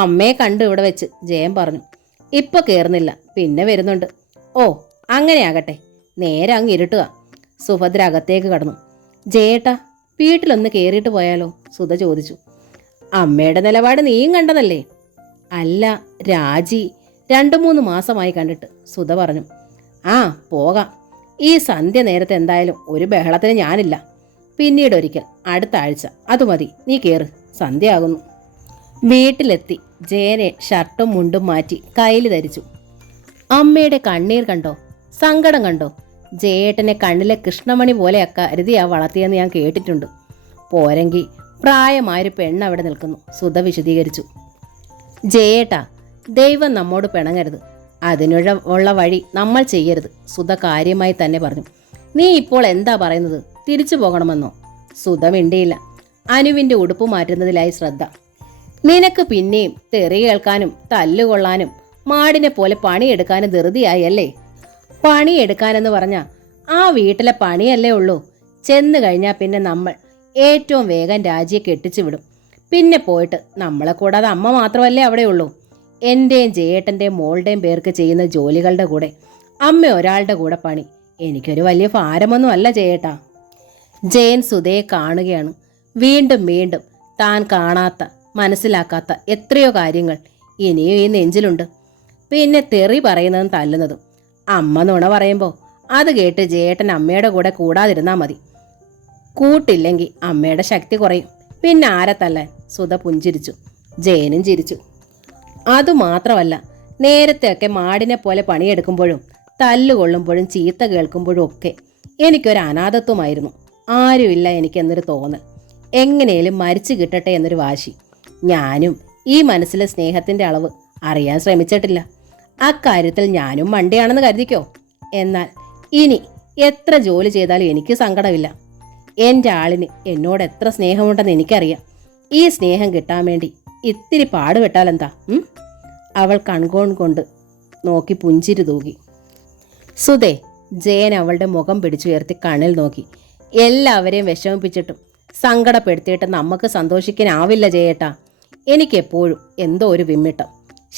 അമ്മയെ കണ്ടു ഇവിടെ വെച്ച്, ജയൻ പറഞ്ഞു. ഇപ്പൊ കയറുന്നില്ല, പിന്നെ വരുന്നുണ്ട്. ഓ അങ്ങനെയാകട്ടെ. നേരെ അങ്ങ് ഇരുട്ടുക. സുഭദ്ര അകത്തേക്ക് കടന്നു. ജയേട്ടാ, വീട്ടിലൊന്ന് കയറിയിട്ട് പോയാലോ? സുധ ചോദിച്ചു. അമ്മയുടെ നിലപാട് നീയും കണ്ടതല്ലേ? അല്ല, രാജി 2-3 മാസമായി കണ്ടിട്ട്, സുധ പറഞ്ഞു. ആ പോകാം. ഈ സന്ധ്യ നേരത്തെ എന്തായാലും ഒരു ബഹളത്തിന് ഞാനില്ല. പിന്നീട് ഒരിക്കൽ, അടുത്ത ആഴ്ച. അത് മതി, നീ കയറ്, സന്ധ്യയാകുന്നു. വീട്ടിലെത്തി ജയനെ ഷർട്ടും മുണ്ടും മാറ്റി കയ്യിൽ ധരിച്ചു. അമ്മയുടെ കണ്ണീർ കണ്ടോ, സങ്കടം കണ്ടോ? ജയേട്ടനെ കണ്ണിലെ കൃഷ്ണമണി പോലെയൊക്കെ കരുതിയാ വളർത്തിയെന്ന് ഞാൻ കേട്ടിട്ടുണ്ട്. പോരെങ്കിൽ പ്രായമായൊരു പെണ്ണ് അവിടെ നിൽക്കുന്നു, സുധ വിശദീകരിച്ചു. ജയേട്ടാ, ദൈവം നമ്മോട് പിണങ്ങരുത്. അതിനുള്ള വഴി നമ്മൾ ചെയ്യരുത്, സുധ കാര്യമായി തന്നെ പറഞ്ഞു. നീ ഇപ്പോൾ എന്താ പറയുന്നത്? തിരിച്ചു പോകണമെന്നോ? സുധ മിണ്ടിയില്ല. അനുവിൻ്റെ ഉടുപ്പ് മാറ്റുന്നതിലായി ശ്രദ്ധ. നിനക്ക് പിന്നെയും തെറി കേൾക്കാനും തല്ലുകൊള്ളാനും മാടിനെ പോലെ പണിയെടുക്കാനും ധൃതിയായി അല്ലേ? പണിയെടുക്കാനെന്ന് പറഞ്ഞാൽ ആ വീട്ടിലെ പണിയല്ലേ ഉള്ളൂ. ചെന്ന് കഴിഞ്ഞാൽ പിന്നെ നമ്മൾ ഏറ്റവും വേഗം രാജിയെ കെട്ടിച്ചു വിടും. പിന്നെ പോയിട്ട് നമ്മളെ കൂടാതെ അമ്മ മാത്രമല്ലേ അവിടെ ഉള്ളൂ. എൻ്റെയും ജയേട്ടൻ്റെയും മോളുടെയും പേർക്ക് ചെയ്യുന്ന ജോലികളുടെ കൂടെ അമ്മ ഒരാളുടെ കൂടെ പണി എനിക്കൊരു വലിയ ഭാരമൊന്നും അല്ല ജയേട്ടാ. ജയൻ സുധയെ കാണുകയാണ്. വീണ്ടും വീണ്ടും താൻ കാണാത്ത മനസ്സിലാക്കാത്ത എത്രയോ കാര്യങ്ങൾ ഇനിയും ഈ നെഞ്ചിലുണ്ട്. പിന്നെ തെറി പറയുന്നതും തല്ലുന്നതും. അമ്മ നുണ പറയുമ്പോൾ അത് കേട്ട് ജയേട്ടൻ അമ്മയുടെ കൂടെ കൂടാതിരുന്നാൽ മതി. കൂട്ടില്ലെങ്കിൽ അമ്മയുടെ ശക്തി കുറയും. പിന്നെ ആരെ തല്ലാൻ? സുധ പുഞ്ചിരിച്ചു. ജയനും ചിരിച്ചു. അതുമാത്രമല്ല, നേരത്തെയൊക്കെ മാടിനെ പോലെ പണിയെടുക്കുമ്പോഴും തല്ലുകൊള്ളുമ്പോഴും ചീത്ത കേൾക്കുമ്പോഴും ഒക്കെ എനിക്കൊരു അനാഥത്വമായിരുന്നു. ആരുമില്ല എനിക്കെന്നൊരു തോന്നൽ, എങ്ങനെയും മരിച്ചു കിട്ടട്ടെ എന്നൊരു വാശി. ഞാനും ഈ മനസ്സിലെ സ്നേഹത്തിൻ്റെ അളവ് അറിയാൻ ശ്രമിച്ചിട്ടില്ല. അക്കാര്യത്തിൽ ഞാനും മണ്ടിയാണെന്ന് കരുതിക്കോ. എന്നാൽ ഇനി എത്ര ജോലി ചെയ്താലും എനിക്ക് സങ്കടമില്ല. എൻ്റെ ആളിന് എന്നോട് എത്ര സ്നേഹമുണ്ടെന്ന് എനിക്കറിയാം. ഈ സ്നേഹം കിട്ടാൻ വേണ്ടി ഇത്തിരി പാടുപെട്ടാലെന്താ? അവൾ കൺകോൺ കൊണ്ട് നോക്കി പുഞ്ചിരി തൂകി. സുധേ, ജയൻ അവളുടെ മുഖം പിടിച്ചുയർത്തി കണ്ണിൽ നോക്കി. എല്ലാവരെയും വിഷമിപ്പിച്ചിട്ടും സങ്കടപ്പെടുത്തിയിട്ട് നമുക്ക് സന്തോഷിക്കാനാവില്ല ജയേട്ടാ. എനിക്കെപ്പോഴും എന്തോ ഒരു വിമ്മിട്ടം.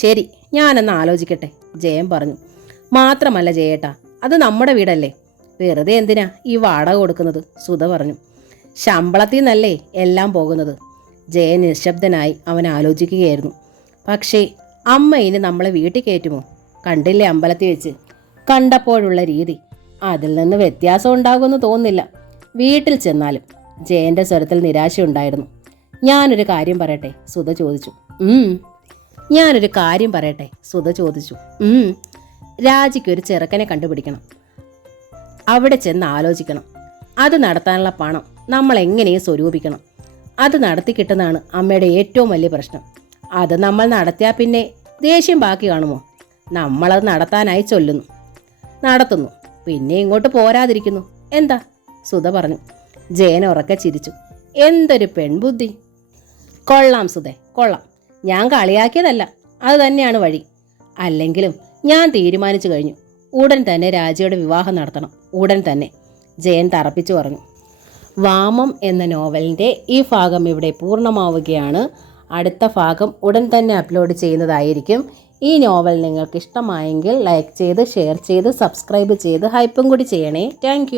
ശരി, ഞാനെന്ന് ആലോചിക്കട്ടെ, ജയൻ പറഞ്ഞു. മാത്രമല്ല ജയേട്ടാ, അത് നമ്മുടെ വീടല്ലേ, വെറുതെ എന്തിനാ ഈ വാടക കൊടുക്കുന്നത്? സുധ പറഞ്ഞു. ശമ്പളത്തിൽ നിന്നല്ലേ എല്ലാം പോകുന്നത്. ജയൻ നിശബ്ദനായി അവൻ ആലോചിക്കുകയായിരുന്നു. പക്ഷേ അമ്മ ഇനി നമ്മളെ വീട്ടിൽ കയറ്റുമോ? കണ്ടില്ലേ അമ്പലത്തിൽ വെച്ച് കണ്ടപ്പോഴുള്ള രീതി, അതിൽ നിന്ന് വ്യത്യാസം ഉണ്ടാകുമെന്ന് തോന്നുന്നില്ല. വീട്ടിൽ ചെന്നാലും. ജയൻ്റെ സ്വരത്തിൽ നിരാശയുണ്ടായിരുന്നു. ഞാനൊരു കാര്യം പറയട്ടെ? സുധ ചോദിച്ചു. ഞാനൊരു കാര്യം പറയട്ടെ? സുധ ചോദിച്ചു. രാജിക്കൊരു ചെറുക്കനെ കണ്ടുപിടിക്കണം. അവിടെ ചെന്ന് ആലോചിക്കണം. അത് നടത്താനുള്ള പണം നമ്മൾ എങ്ങനെയും സ്വരൂപിക്കണം. അത് നടത്തി കിട്ടുന്നതാണ് അമ്മയുടെ ഏറ്റവും വലിയ പ്രശ്നം. അത് നമ്മൾ നടത്തിയാൽ പിന്നെ ദേഷ്യം ബാക്കി കാണുമോ? നമ്മളത് നടത്താനായി ചൊല്ലുന്നു, നടത്തുന്നു, പിന്നെ ഇങ്ങോട്ട് പോരാതിരിക്കുന്നു. എന്താ? സുധ പറഞ്ഞു. ജയൻ ഉറക്കെ ചിരിച്ചു. എന്തൊരു പെൺബുദ്ധി! കൊള്ളാം സുധേ, കൊള്ളാം. ഞാൻ കളിയാക്കിയതല്ല, അത് തന്നെയാണ് വഴി. അല്ലെങ്കിലും ഞാൻ തീരുമാനിച്ചു കഴിഞ്ഞു. ഉടൻ തന്നെ രാജയുടെ വിവാഹം നടത്തണം, ഉടൻ തന്നെ, ജയൻ തറപ്പിച്ചു പറഞ്ഞു. വാമം എന്ന നോവലിൻ്റെ ഈ ഭാഗം ഇവിടെ പൂർണ്ണമാവുകയാണ്. അടുത്ത ഭാഗം ഉടൻ തന്നെ അപ്ലോഡ് ചെയ്യുന്നതായിരിക്കും. ഈ നോവൽ നിങ്ങൾക്ക് ഇഷ്ടമായെങ്കിൽ ലൈക്ക് ചെയ്ത്, ഷെയർ ചെയ്ത്, സബ്സ്ക്രൈബ് ചെയ്ത് ഹൈപ്പും കൂടി ചെയ്യണേ. താങ്ക്